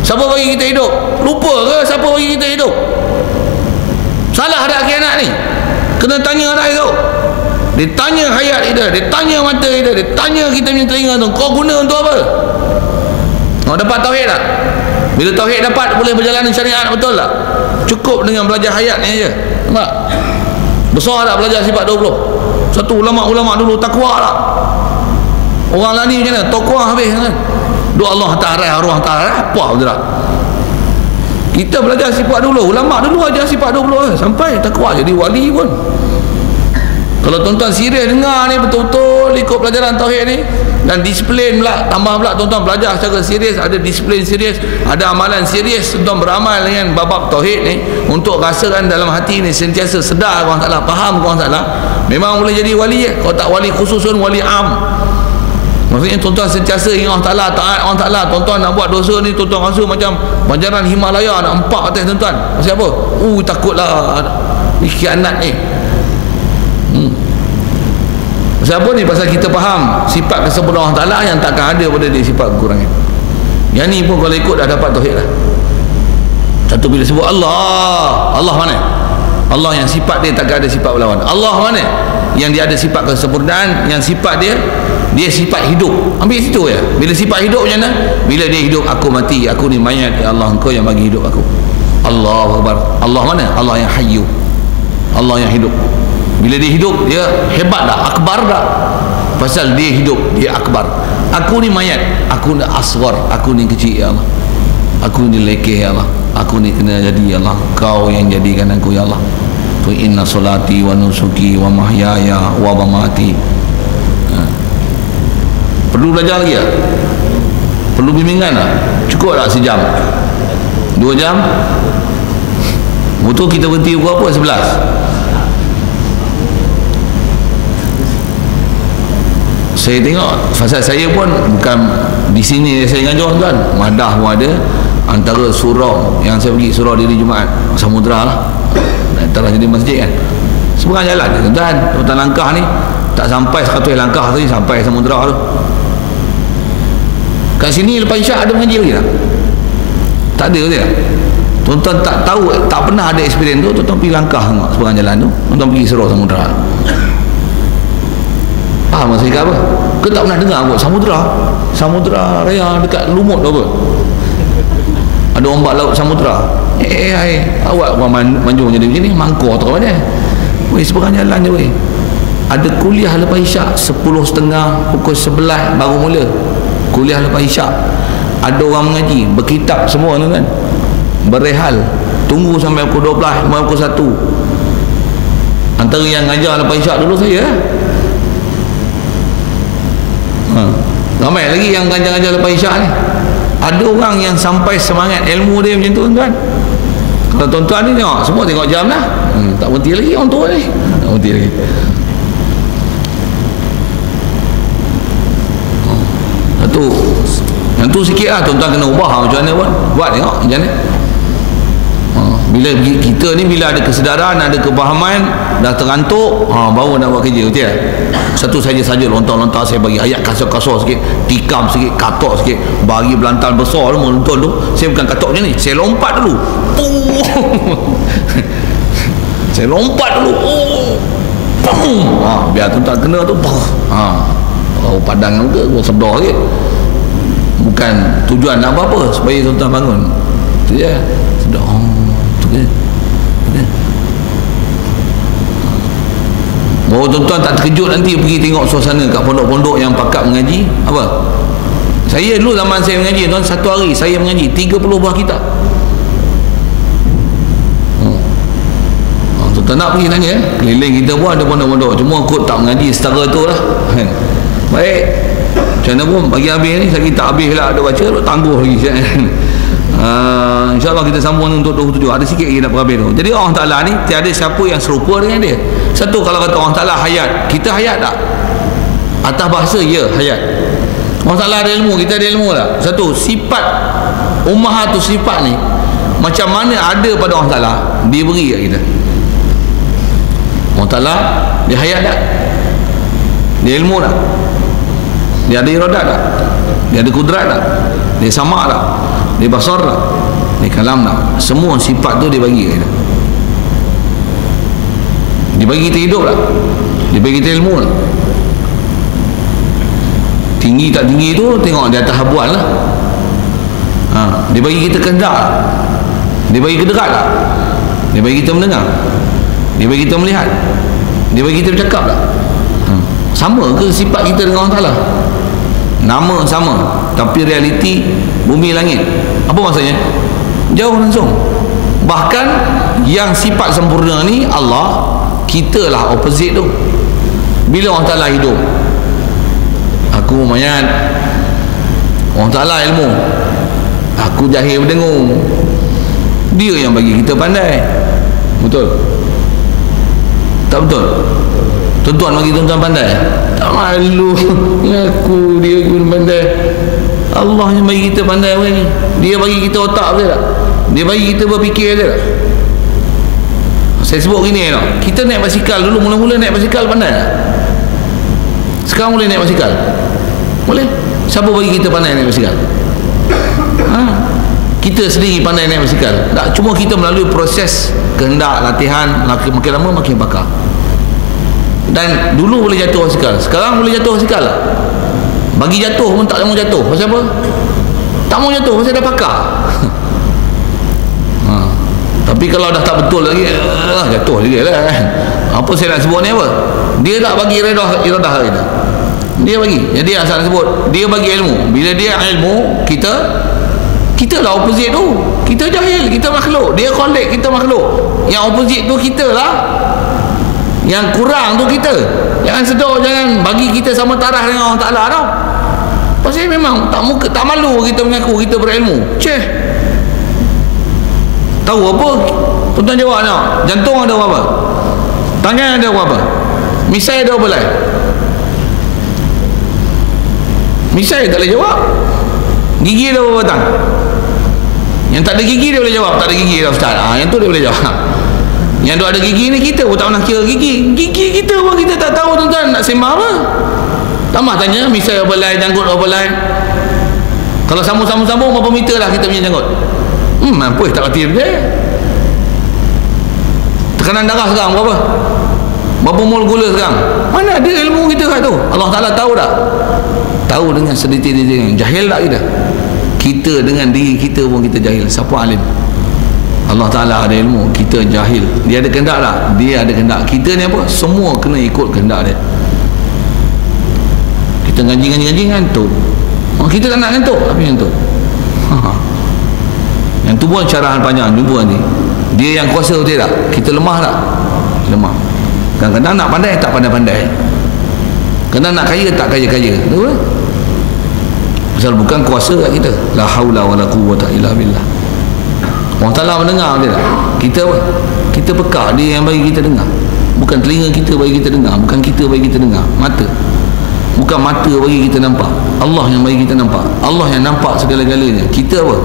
Siapa bagi kita hidup? Lupa ke siapa bagi kita hidup? Salah tak khianat ni? Kena tanya tak itu? Dia tanya hayat kita, dia tanya mata kita, dia tanya kita punya telinga tu, kau guna untuk apa? Kau dapat tauhid tak? Bila tauhid dapat, boleh berjalan dengan syariat, betul tak? Cukup dengan belajar hayat ni aja. Nampak? Besar tak belajar sifat 20? Satu ulama-ulama dulu takwa tak? Orang lain ni macam mana? Takwa habis kan? Doa Allah Ta'ala, arwah Ta'ala, apa betul tak? Kita belajar sifat dulu, ulama dulu ajar sifat 20 sampai takwa jadi wali pun. Kalau tuan-tuan serius dengar ni betul-betul ikut pelajaran tauhid ni dan disiplin pula, tambah pula tuan-tuan belajar secara serius, ada disiplin serius, ada amalan serius, tuan-tuan beramal dengan bab tauhid ni untuk rasakan dalam hati ni sentiasa sedar orang Ta'ala, faham orang Ta'ala, memang boleh jadi wali ya. Kalau tak wali khususun, wali am. Maksudnya tuan-tuan sentiasa ingat Allah Ta'ala, taat Allah Ta'ala. Tuan-tuan nak buat dosa ni, tuan-tuan rasa macam banjaran Himalaya nak empak atas tuan-tuan. Pasal apa? Takutlah ni khianat ni. Pasal apa ni? Pasal kita faham sifat kesempurnaan Allah Ta'ala yang takkan ada pada dia sifat kekurangan. Yang ni pun kalau ikut dah dapat tauhid lah. Satu bila sebut Allah, Allah mana? Allah yang sifat dia takkan ada sifat berlawan. Allah mana? Yang dia ada sifat kesempurnaan, yang sifat dia sifat hidup. Ambil situ ya. Bila sifat hidup macam mana? Bila dia hidup, aku mati, aku ni mayat, ya Allah engkau yang bagi hidup aku. Allahu Akbar. Allah mana? Allah yang hayyu, Allah yang hidup. Bila dia hidup, dia hebat tak? Akbar tak? Pasal dia hidup, dia akbar. Aku ni mayat, aku ni asghar, aku ni kecil ya Allah, aku ni lekeh ya Allah, aku ni kena jadi ya Allah, kau yang jadikan aku ya Allah. Fa inna salati wa nusuki wa mahyaya wa mamati. Perlu belajar lagi tak? Perlu bimbingan tak? Cukup tak sejam? 2 jam? Betul kita berhenti pukul apa? 11? Saya tengok, pasal saya pun bukan di sini saya ngajar tuan, Madah pun ada. Antara surau yang saya pergi, surau diri Jumaat Samudra lah, antara jadi masjid kan, seberang jalan tuan-tuan. Tuan-tuan langkah ni tak sampai 100 langkah tadi sampai Samudra tu. Kat sini lepas isyak ada mengaji lagi tak? Tak ada dia. Tuan-tuan tak tahu, tak pernah ada experience tu, tuan-tuan pergi langkah tengok seberang jalan tu, tuan-tuan pergi surau Samudra. Faham maksud saya apa? Ke tak pernah dengar kot Samudra Raya dekat Lumut tu apa? Ada ombak laut Samudra. Awak orang Manjung jadi begini, mangkor tu mana? Weh, seberang jalan je weh. Ada kuliah lepas isyak 10.30, pukul 11 baru mula kuliah lepas isyak. Ada orang mengaji, berkitab semua tu kan, berehal, tunggu sampai pukul 12, pukul 1. Antara yang ngajar lepas isyak dulu saya. Ramai lagi yang ngajar-ngajar lepas isyak ni. Ada orang yang sampai semangat ilmu dia macam tu tuan-tuan. Kalau tuan-tuan ni tengok, semua tengok jam dah, tak berhenti lagi orang tua ni, tak berhenti lagi. Yang tu sikit lah tuan-tuan kena ubah macam mana pun. Buat tengok macam mana. Bila kita ni bila ada kesedaran, ada kepahaman, dah terantuk, baru nak buat kerja, betul tak? Satu saja lontar-lontar saya bagi ayat kasar-kasar sikit, tikam sikit, katok sikit, bagi belantal besar tu melontar tu. Saya bukan katok macam ni, saya lompat dulu. Saya lompat dulu. Biar tuan-tuan kena tu. Padang muka, gua sedar sikit. Bukan tujuan nak apa-apa, supaya tuan-tuan bangun. Tu je. Sedar. Baru tuan-tuan tak terkejut nanti pergi tengok suasana kat pondok-pondok yang pakat mengaji. Apa? Saya dulu zaman saya mengaji tuan, satu hari saya mengaji 30 buah kitab. Tuan-tuan nak pergi tanya, keliling kita pun ada pondok-pondok, cuma kot tak mengaji setara tu lah. Baik, macam mana pun bagi habis ni, saya tak habis lah ada baca, tangguh lagi. InsyaAllah kita sambung untuk 27. Ada sikit lagi nak berhabis tu. Jadi Allah Ta'ala ni tiada siapa yang serupa dengan dia. Satu, kalau kata Allah Ta'ala hayat, kita hayat tak? Atas bahasa ya hayat. Allah Ta'ala ada ilmu, kita ada ilmu tak? Satu, sifat ummahatus sifat ni macam mana ada pada Allah Ta'ala, dia beri kat kita. Allah Ta'ala dia hayat tak? Dia ilmu tak? Dia ada iradat tak? Dia ada kudrat tak? Dia sama tak? Dia basar tak? Dia kalam tak? Semua sifat tu dia bagi kat kita. Dia bagi kita hidup tak? Dia bagi kita ilmu tak? Tinggi tak tinggi tu tengok di atas habuan lah. Dia bagi kita kehendak, dia bagi kita dekat, dia bagi kita mendengar, dia bagi kita melihat, dia bagi kita bercakap tak? Sama ke sifat kita dengan Allah Ta'ala? Nama sama, tapi realiti bumi langit. Apa maksudnya? Jauh langsung. Bahkan yang sifat sempurna ni Allah, kita lah opposite tu. Bila Allah Ta'ala hidup, aku mayat, Allah Ta'ala ilmu, aku jahil berdengung. Dia yang bagi kita pandai. Betul? Tak betul? Tuan-tuan bagi tuan-tuan pandai? Tak malu. Aku, dia pun pandai. Allah yang bagi kita pandai lagi. Dia bagi kita otak, betul tak? Dia bagi kita berfikir, betul tak? Saya sebut gini tau, kita naik basikal dulu, mula-mula naik basikal pandai tak? Sekarang boleh naik basikal? Boleh? Siapa bagi kita pandai naik basikal? Kita sendiri pandai naik basikal tak? Cuma kita melalui proses kehendak, latihan, makin lama makin pakar. Dan dulu boleh jatuh basikal, sekarang boleh jatuh basikal tak? Bagi jatuh pun tak mau jatuh. Pasal apa? Tak mau jatuh pasal dah pakar. Tapi kalau dah tak betul lagi, jatuh juga lah kan. Apa saya nak sebut ni apa? Dia tak bagi iradah kita. Dia bagi. Jadi asal sebut, dia bagi ilmu. Bila dia ilmu, kita lah opposite tu. Kita jahil, kita makhluk. Dia kolek, kita makhluk. Yang opposite tu kita lah. Yang kurang tu kita. Jangan sedar, jangan bagi kita sama taraf dengan Allah Ta'ala tau. Pasal memang tak malu kita mengaku kita berilmu. Tahu apa? Tuan-tuan jawab tak? Jantung ada apa? Tangan ada apa? Misai ada apa lain? Misai tak boleh jawab. Gigi ada apa batang? Yang tak ada gigi dia boleh jawab. Tak ada gigi dah Ustaz. Yang tu dia boleh jawab. Yang ada gigi ni kita pun tak pernah kira gigi. Gigi kita pun kita tak tahu tuan-tuan. Nak sembah apa? Tambah tanya misai apa lain, janggut apa lain. Kalau sambung-sambung berapa meter lah kita punya janggut? Mampu tak reti dia. Tekanan darah sekarang berapa? Berapa mol gula sekarang? Mana ada ilmu kita kat tu? Allah Ta'ala tahu tak? Tahu dengan sedetil-detil. Jahil tak kita? Kita dengan diri kita pun kita jahil. Siapa alim? Allah Ta'ala ada ilmu, kita jahil. Dia ada kehendak tak? Dia ada kehendak. Kita ni apa? Semua kena ikut kehendak dia. Kita ngaji ngantuk. Kita tak nak ngantuk, tapi ngantuk. Yang tu pun syarahan panjang, jumpa nanti. Dia yang kuasa betul tak? Kita lemah tak? Lemah. Kadang-kadang nak pandai tak pandai-pandai. Kadang nak kaya tak kaya-kaya. Betul? Pasal bukan kuasa kat kita. La haula wala quwwata illa billah. Allah Ta'ala mendengar dia tak? Kita apa? Kita pekak, dia yang bagi kita dengar. Bukan telinga kita bagi kita dengar, bukan kita bagi kita dengar. Mata. Bukan mata bagi kita nampak. Allah yang bagi kita nampak. Allah yang nampak segala-galanya. Kita apa?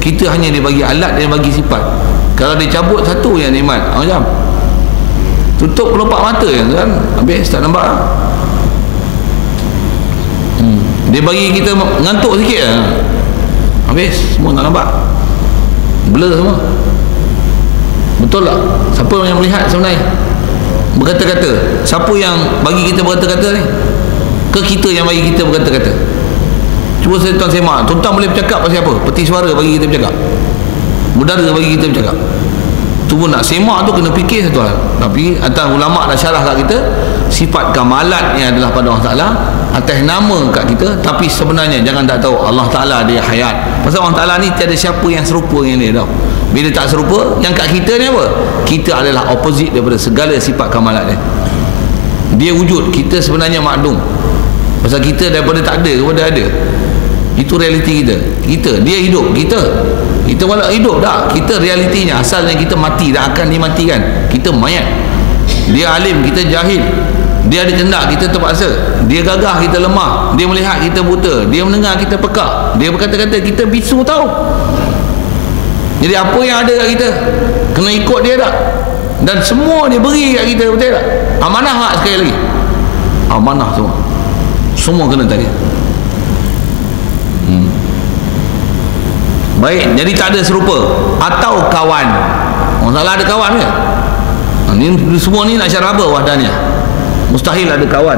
Kita hanya dia bagi alat, dia bagi sifat. Kalau dia cabut satu yang nikmat, macam tutup kelopak mata kan, habis tak nampak lah. Dia bagi kita ngantuk sikit lah, habis semua tak nampak, blur semua. Betul tak? Siapa yang melihat sebenarnya berkata-kata? Siapa yang bagi kita berkata-kata ni? Ke kita yang bagi kita berkata-kata? Cuba tuan semak, tuan boleh bercakap pasal apa? Peti suara bagi kita bercakap, udara bagi kita bercakap. Tu pun nak semak tu kena fikir satu hal. Tapi atas ulama' dah syarah kat kita, sifat kamalatnya adalah pada Allah Ta'ala, atas nama kat kita. Tapi sebenarnya jangan tak tahu Allah Ta'ala dia hayat. Pasal Allah Ta'ala ni tiada siapa yang serupa dengan dia tau. Bila tak serupa, yang kat kita ni apa? Kita adalah opposite daripada segala sifat kamalat dia. Dia wujud, kita sebenarnya makdum. Pasal kita daripada tak ada kepada ada. Itu realiti kita. Dia hidup, kita walau hidup tak, kita realitinya. Asalnya kita mati, tak akan dimatikan. Kita mayat. Dia alim, kita jahil. Dia ada kehendak, kita terpaksa. Dia gagah, kita lemah. Dia melihat, kita buta. Dia mendengar, kita pekak. Dia berkata-kata, kita bisu tahu. Jadi apa yang ada kat kita kena ikut dia tak? Dan semua dia beri kat kita, betul tak? Amanah tak sekali lagi? Amanah semua kena tadi. Baik, jadi tak ada serupa. Atau kawan. Orang salah ada kawan ke? Ni semua ni nak syarah apa wahdahnya? Mustahil ada kawan.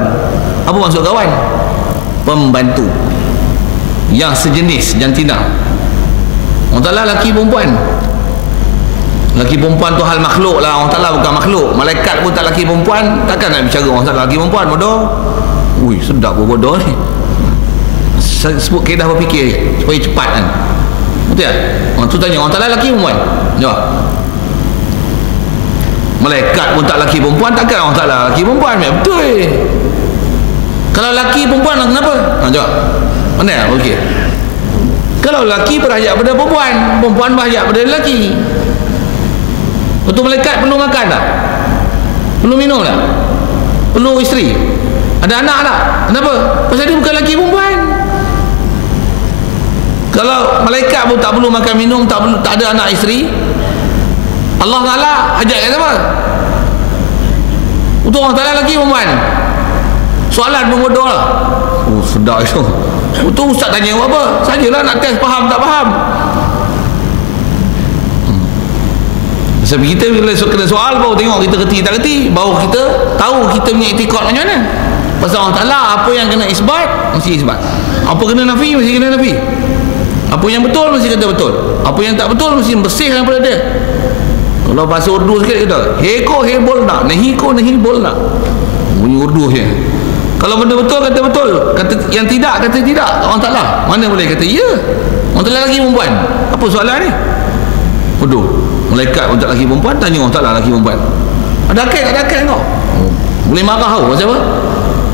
Apa maksud kawan? Pembantu yang sejenis jantina. Allah Ta'ala laki perempuan. Laki perempuan tu hal makhluk lah. Allah Ta'ala bukan makhluk. Malaikat pun tak laki perempuan, takkan nak bicara Allah Ta'ala laki perempuan. Bodoh. Ui, sedap pun bodoh ni. Saya sebut kaedah berfikir supaya cepat kan. Betul tak? Orang tu tanya, Allah Ta'ala laki perempuan? Jawab. Malaikat pun tak laki perempuan, takkan Allah Ta'ala laki perempuan? Betul. Kalau laki perempuan, kenapa? Jawab. Mana? Okey. Kalau laki berhajat pada perempuan, perempuan berhajat pada lelaki. Betul, malaikat perlu makan tak? Perlu minum tak? Perlu isteri? Ada anak tak? Kenapa? Pasal dia bukan lelaki perempuan. Kalau malaikat pun tak perlu makan minum, tak ada anak isteri, Allah Ta'ala hajat kat siapa? Untuk Allah Ta'ala lelaki perempuan. Soalan pun bodoh lah. Oh, sedap itu. Betul, ustaz tanya apa? Sajalah nak test faham tak faham. Sebab kita bila kena soal baru tengok kita kerti tak kerti, baru kita tahu kita punya etikad macam mana. Pasal Allah Ta'ala apa yang kena isbat mesti isbat, apa kena nafi mesti kena nafi, apa yang betul mesti kata betul, apa yang tak betul mesti bersih daripada dia. Kalau bahasa Urdu sikit kita heko hebol nak, nehiko nehibol nak, bunyi Urdu je. Kalau benda betul kata betul, kata yang tidak kata tidak. Allah Ta'ala mana boleh kata ya? Allah Ta'ala lagi perempuan, apa soalan ni? Bodoh. Malaikat untuk lelaki perempuan, tanya Allah Ta'ala lelaki perempuan. Ada akal tak ada akal kau? Boleh marah kau pasal apa?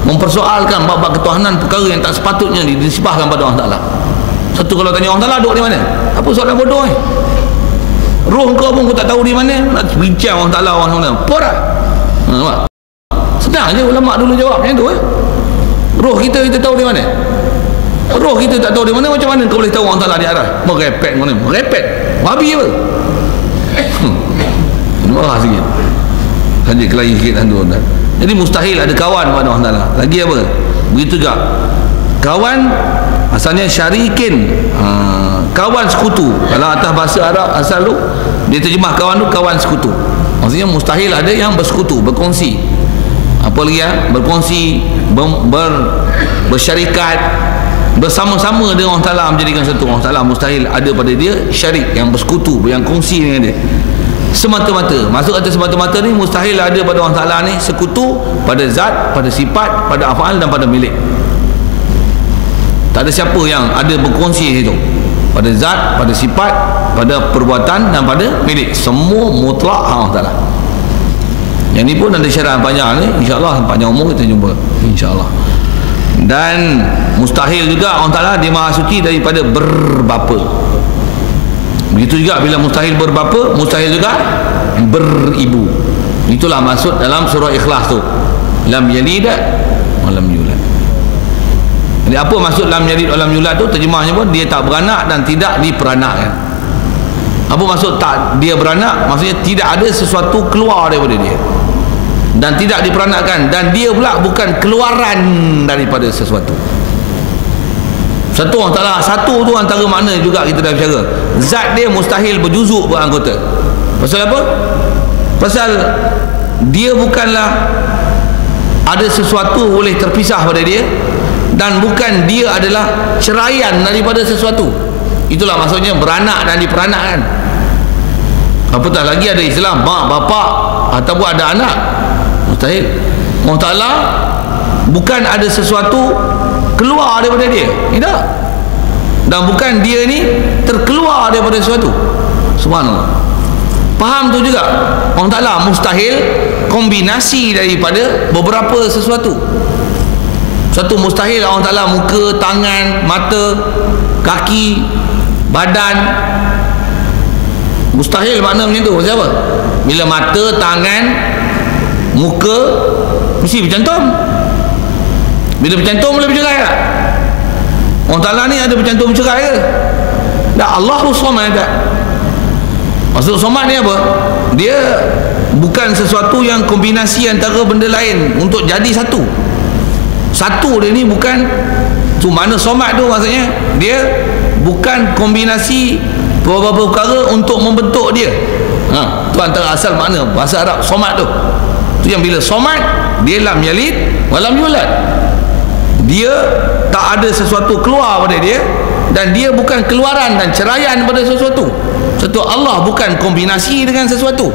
Mempersoalkan bab-bab ketuhanan perkara yang tak sepatutnya disibahkan pada Allah Ta'ala. Satu, kalau tanya Allah Ta'ala duduk di mana? Apa soalan bodoh ni? Roh kau pun kau tak tahu di mana, nak bincang Allah Ta'ala orang mana? Apa dah? Senang je ulama dulu jawab macam tu. Roh kita tahu di mana? Roh kita tak tahu di mana, macam mana kau boleh tahu Allah Ta'ala di arah? Merepet mana? Merepet babi apa? Marah sikit saja, kelahi sikit tu. Jadi mustahil ada kawan pada Allah Ta'ala. Lagi apa? Begitu juga kawan asalnya syarikin, kawan sekutu. Kalau atas bahasa Arab asal tu dia terjemah kawan tu kawan sekutu. Maksudnya mustahil ada yang bersekutu, berkongsi. Apa lagi ya? Berkongsi, bersyarikat, bersama-sama dengan Allah Ta'ala menjadikan satu. Allah Ta'ala mustahil ada pada dia syarik, yang bersekutu, yang kongsi dengan dia. Semata-mata, masuk kata semata-mata ni mustahil ada pada Allah Ta'ala ni sekutu pada zat, pada sifat, pada af'al dan pada milik. Tak ada siapa yang ada berkongsi itu pada zat, pada sifat, pada perbuatan dan pada milik. Semua mutlak Allah Ta'ala. Yang ni pun ada syarah panjang ni, insyaAllah panjang umur kita jumpa insyaAllah. Dan mustahil juga Allah Ta'ala dia maha suci daripada berbapa. Begitu juga bila mustahil berbapa, mustahil juga beribu. Itulah maksud dalam surah Ikhlas tu, lam yalid wa lam yulad. Jadi apa maksud lam yalid wa lam yulad tu? Terjemahnya pun dia tak beranak dan tidak diperanakkan. Apa maksud tak dia beranak? Maksudnya tidak ada sesuatu keluar daripada dia dan tidak diperanakkan, dan dia pula bukan keluaran daripada sesuatu. Satu Allah Ta'ala, satu tu antara makna juga kita dah bicara. Zat dia mustahil berjuzuk beranggota. Pasal apa? Pasal dia bukanlah ada sesuatu boleh terpisah pada dia, dan bukan dia adalah ceraian daripada sesuatu. Itulah maksudnya beranak dan diperanakkan. Apatah lagi ada Islam, mak, bapak ataupun ada anak. Mustahil. Allah Ta'ala bukan ada sesuatu keluar daripada dia, tidak, dan bukan dia ni terkeluar daripada sesuatu. Subhanallah. Faham tu juga. Allah Ta'ala mustahil kombinasi daripada beberapa sesuatu. Satu mustahil Allah Ta'ala muka, tangan, mata, kaki, badan. Mustahil makna macam tu. Siapa? Bila mata, tangan, muka mesti bercantum. Bila bercantum boleh bercerai tak? Allah Ta'ala ni ada bercantum bercerai ke? Tak. Allahu Samad tak. Maksud Samad ni apa? Dia bukan sesuatu yang kombinasi antara benda lain untuk jadi satu. Satu dia ni bukan tu. Mana Samad tu maksudnya dia bukan kombinasi beberapa perkara untuk membentuk dia. Tu antara asal makna bahasa Arab Samad tu. Tu yang bila Samad dia lam yalid wa lam yulad. Dia tak ada sesuatu keluar pada dia dan dia bukan keluaran dan ceraian pada sesuatu. Satu Allah bukan kombinasi dengan sesuatu,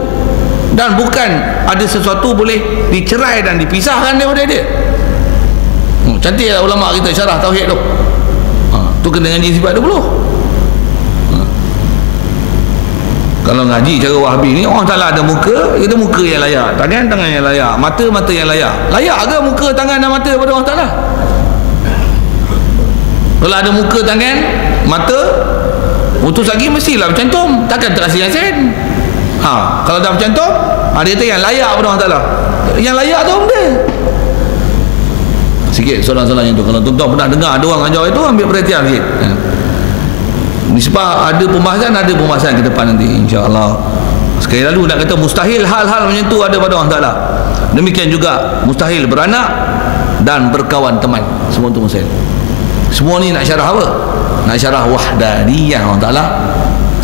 dan bukan ada sesuatu boleh dicerai dan dipisahkan daripada dia. Cantik lah ulama kita syarah tauhid tu. Tu kena ngaji sifat 20. Kalau ngaji cara Wahabi ni, orang Ta'ala ada muka, ada muka yang layak, tangan yang layak, mata yang layak. Layak ke muka, tangan dan mata pada Allah Ta'ala? Kalau ada muka, tangan, mata, utus lagi mestilah bercantum, takkan terasa sen. Kalau dah bercantum, dia kata yang layak pada Allah Ta'ala. Yang layak tu benda. Sikit soalan-soalan yang tu, kalau tuan-tuan pernah dengar ada orang ajar itu, ambil perhatian sikit. Sebab ada pembahasan ke depan nanti, insya-Allah. Sekali lalu nak kata mustahil hal-hal macam tu ada pada Allah Ta'ala. Demikian juga mustahil beranak dan berkawan teman, semua tu mustahil. Semua ni nak syarah apa? Nak syarah wahdaniyah Allah Ta'ala.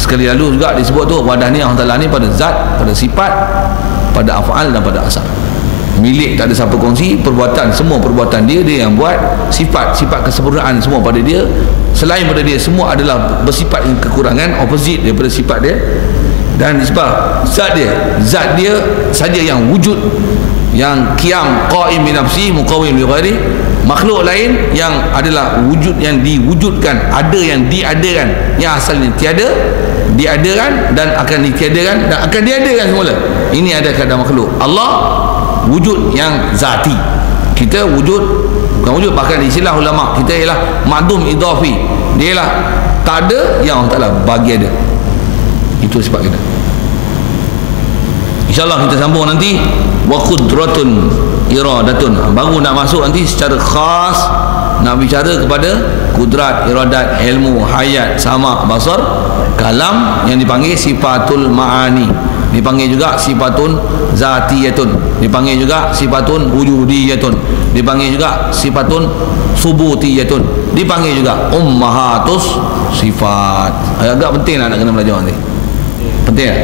Sekali lalu juga disebut tu wahdaniyah Allah Ta'ala ni pada zat, pada sifat, pada af'al dan pada asal. Milik tak ada siapa kongsi, perbuatan semua perbuatan dia yang buat, sifat kesempurnaan semua pada dia. Selain pada dia semua adalah bersifat kekurangan, opposite daripada sifat dia. Dan sebab zat dia saja yang wujud, yang qiyam qaim bi nafsi muqawwim li ghairi. Makhluk lain yang adalah wujud yang diwujudkan, ada yang diadakan, yang asalnya tiada, diadakan dan akan ditiadakan dan akan diadakan semula. Ini ada keadaan makhluk. Allah wujud yang zati. Kita wujud, bukan wujud, bahkan istilah ulama kita ialah ma'dum idafi. Dia ialah tak ada yang Allah Ta'ala bagi ada. Itu sifat kita. InsyaAllah kita sambung nanti. Wa qudratun iradatun. Baru nak masuk nanti secara khas nak bicara kepada kudrat, iradat, ilmu, hayat, sama, basar, kalam yang dipanggil sifatul ma'ani. Dipanggil juga sifatun zatiyatun, dipanggil juga sifatun wujudiyatun, dipanggil juga sifatun subutiyatun, dipanggil juga ummahatus sifat. Agak penting lah nak kena belajar nanti. Penting tak?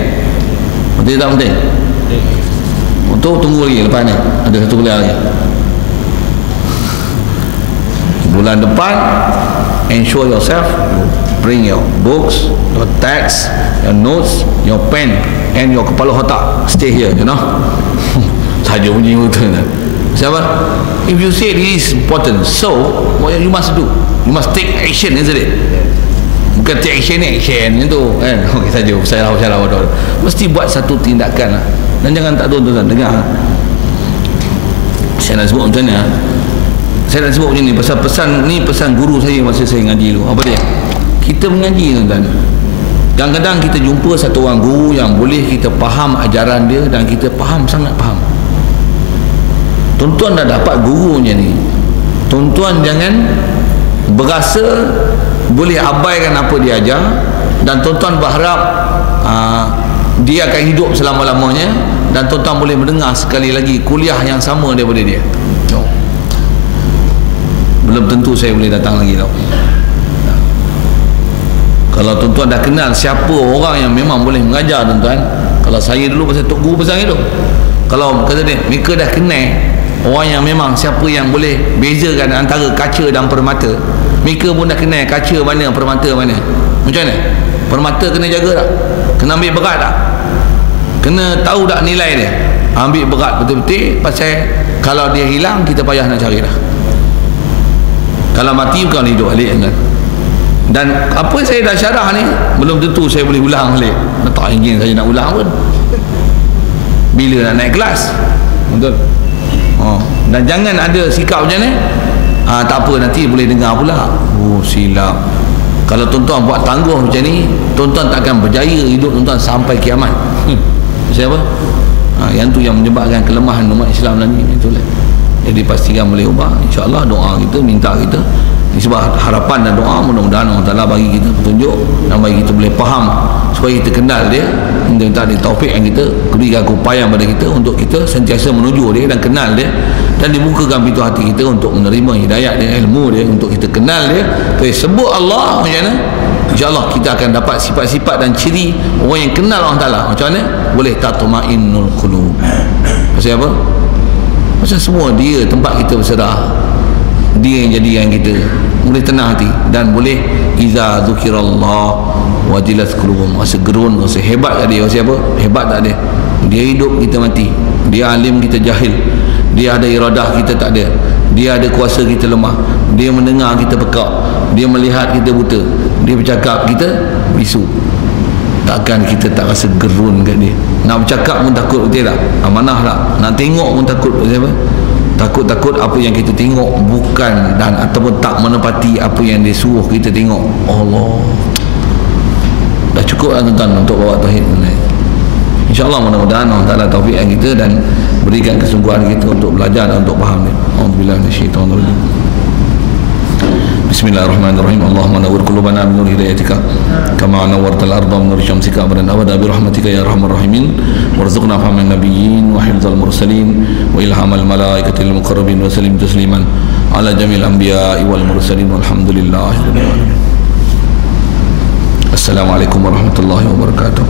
Penting tak penting? Untuk tunggu lagi lepas ni ada satu kuliah lagi bulan depan. Ensure yourself bring your books, your text, your notes, your pen and your kepala otak. Stay here, you know. Saja bunyi betul. Siapa? If you say this is important, so what you must do? You must take action, isn't it? Bukan take action ni action yang tu kan. Okey saja saya bodoh. Mesti buat satu tindakan lah. Dan jangan tak tuan-tuan dengar. Saya nak sebut macam ni. Saya nak sebut macam ni pasal pesan guru saya masa saya ngaji dulu. Apa dia? Kita mengaji tuan-tuan. Kadang-kadang kita jumpa satu orang guru yang boleh kita faham ajaran dia dan kita faham, sangat faham. Tuan-tuan dah dapat guru macam ni, tuan-tuan jangan berasa boleh abaikan apa dia ajar, dan tuan-tuan berharap dia akan hidup selama-lamanya, dan tuan-tuan boleh mendengar sekali lagi kuliah yang sama daripada dia. Belum tentu saya boleh datang lagi tau. Kalau tuan-tuan dah kenal siapa orang yang memang boleh mengajar tuan-tuan. Kalau saya dulu pasal tok guru pasal itu, kalau kata dia mereka dah kenal orang yang memang siapa yang boleh bezakan antara kaca dan permata, mereka pun dah kenal kaca mana, permata mana. Macam mana? Permata kena jaga tak? Kena ambil berat tak? Kena tahu tak nilai dia? Ambil berat betul-betul, pasal kalau dia hilang kita payah nak cari dah. Kalau mati bukan hidup balik kan. Dan apa saya dah syarah ni belum tentu saya boleh ulang balik. Tak ingin saya nak ulang pun. Bila nak naik kelas? Betul. Dan jangan ada sikap macam ni. Tak apa, nanti boleh dengar pula. Oh silap. Kalau tuan-tuan buat tangguh macam ni, tuan-tuan takkan berjaya hidup tuan-tuan sampai kiamat. Siapa? Yang tu yang menyebabkan kelemahan umat Islam lagi. Itulah. Jadi pastikan boleh ubah. InsyaAllah doa kita, minta kita. Sebab harapan dan doa, mudah-mudahan Allah Ta'ala bagi kita petunjuk dan bagi kita boleh faham, supaya kita kenal dia. Minta dia taufik yang kita berikan keupayaan pada kita untuk kita sentiasa menuju dia dan kenal dia, dan dibukakan pintu hati kita untuk menerima hidayat dia, ilmu dia, untuk kita kenal dia. Supaya sebut Allah macam mana, InsyaAllah kita akan dapat sifat-sifat dan ciri orang yang kenal Allah Ta'ala. Macam mana? Boleh tatma'innul qulub. Pasal apa? Pasal semua dia tempat kita berserah. Dia yang jadikan kita. boleh tenang hati, dan boleh iza dzukirallah wajilat qulubuhum, rasa gerun, rasa hebat tak dia, rasa apa? Hebat tak dia? Dia hidup, kita mati. Dia alim, kita jahil. Dia ada iradah, kita tak ada. Dia ada kuasa, kita lemah. Dia mendengar, kita pekak. Dia melihat, kita buta. Dia bercakap, kita bisu. Takkan kita tak rasa gerun kat dia? Nak bercakap pun takut, betul tak? Amanah tak? Nak tengok pun takut, siapa? Takut-takut apa yang kita tengok bukan dan ataupun tak menepati apa yang dia suruh kita tengok. Allah, dah cukup lah tuan-tuan untuk bawa tauhid. InsyaAllah mudah-mudahan Allah Ta'ala taufiqkan kita dan berikan kesungguhan kita untuk belajar dan untuk faham dia. A'udzubillahi minasyaitonirrajim. Bismillahirrahmanirrahim. Allahumma nawwir qulubana bi nur hidayatika kama nawwartal arda bi nur syamsika abadan abada bi rahmatika ya arhamar rahimin warzuqna fahman nabiyyin wa hifdzal mursalin wa ilhamal malaikatil muqarrabin wa sallim tasliman ala jamil anbiya'i wal mursalin walhamdulillahi rabbil alamin. Assalamualaikum warahmatullahi wabarakatuh.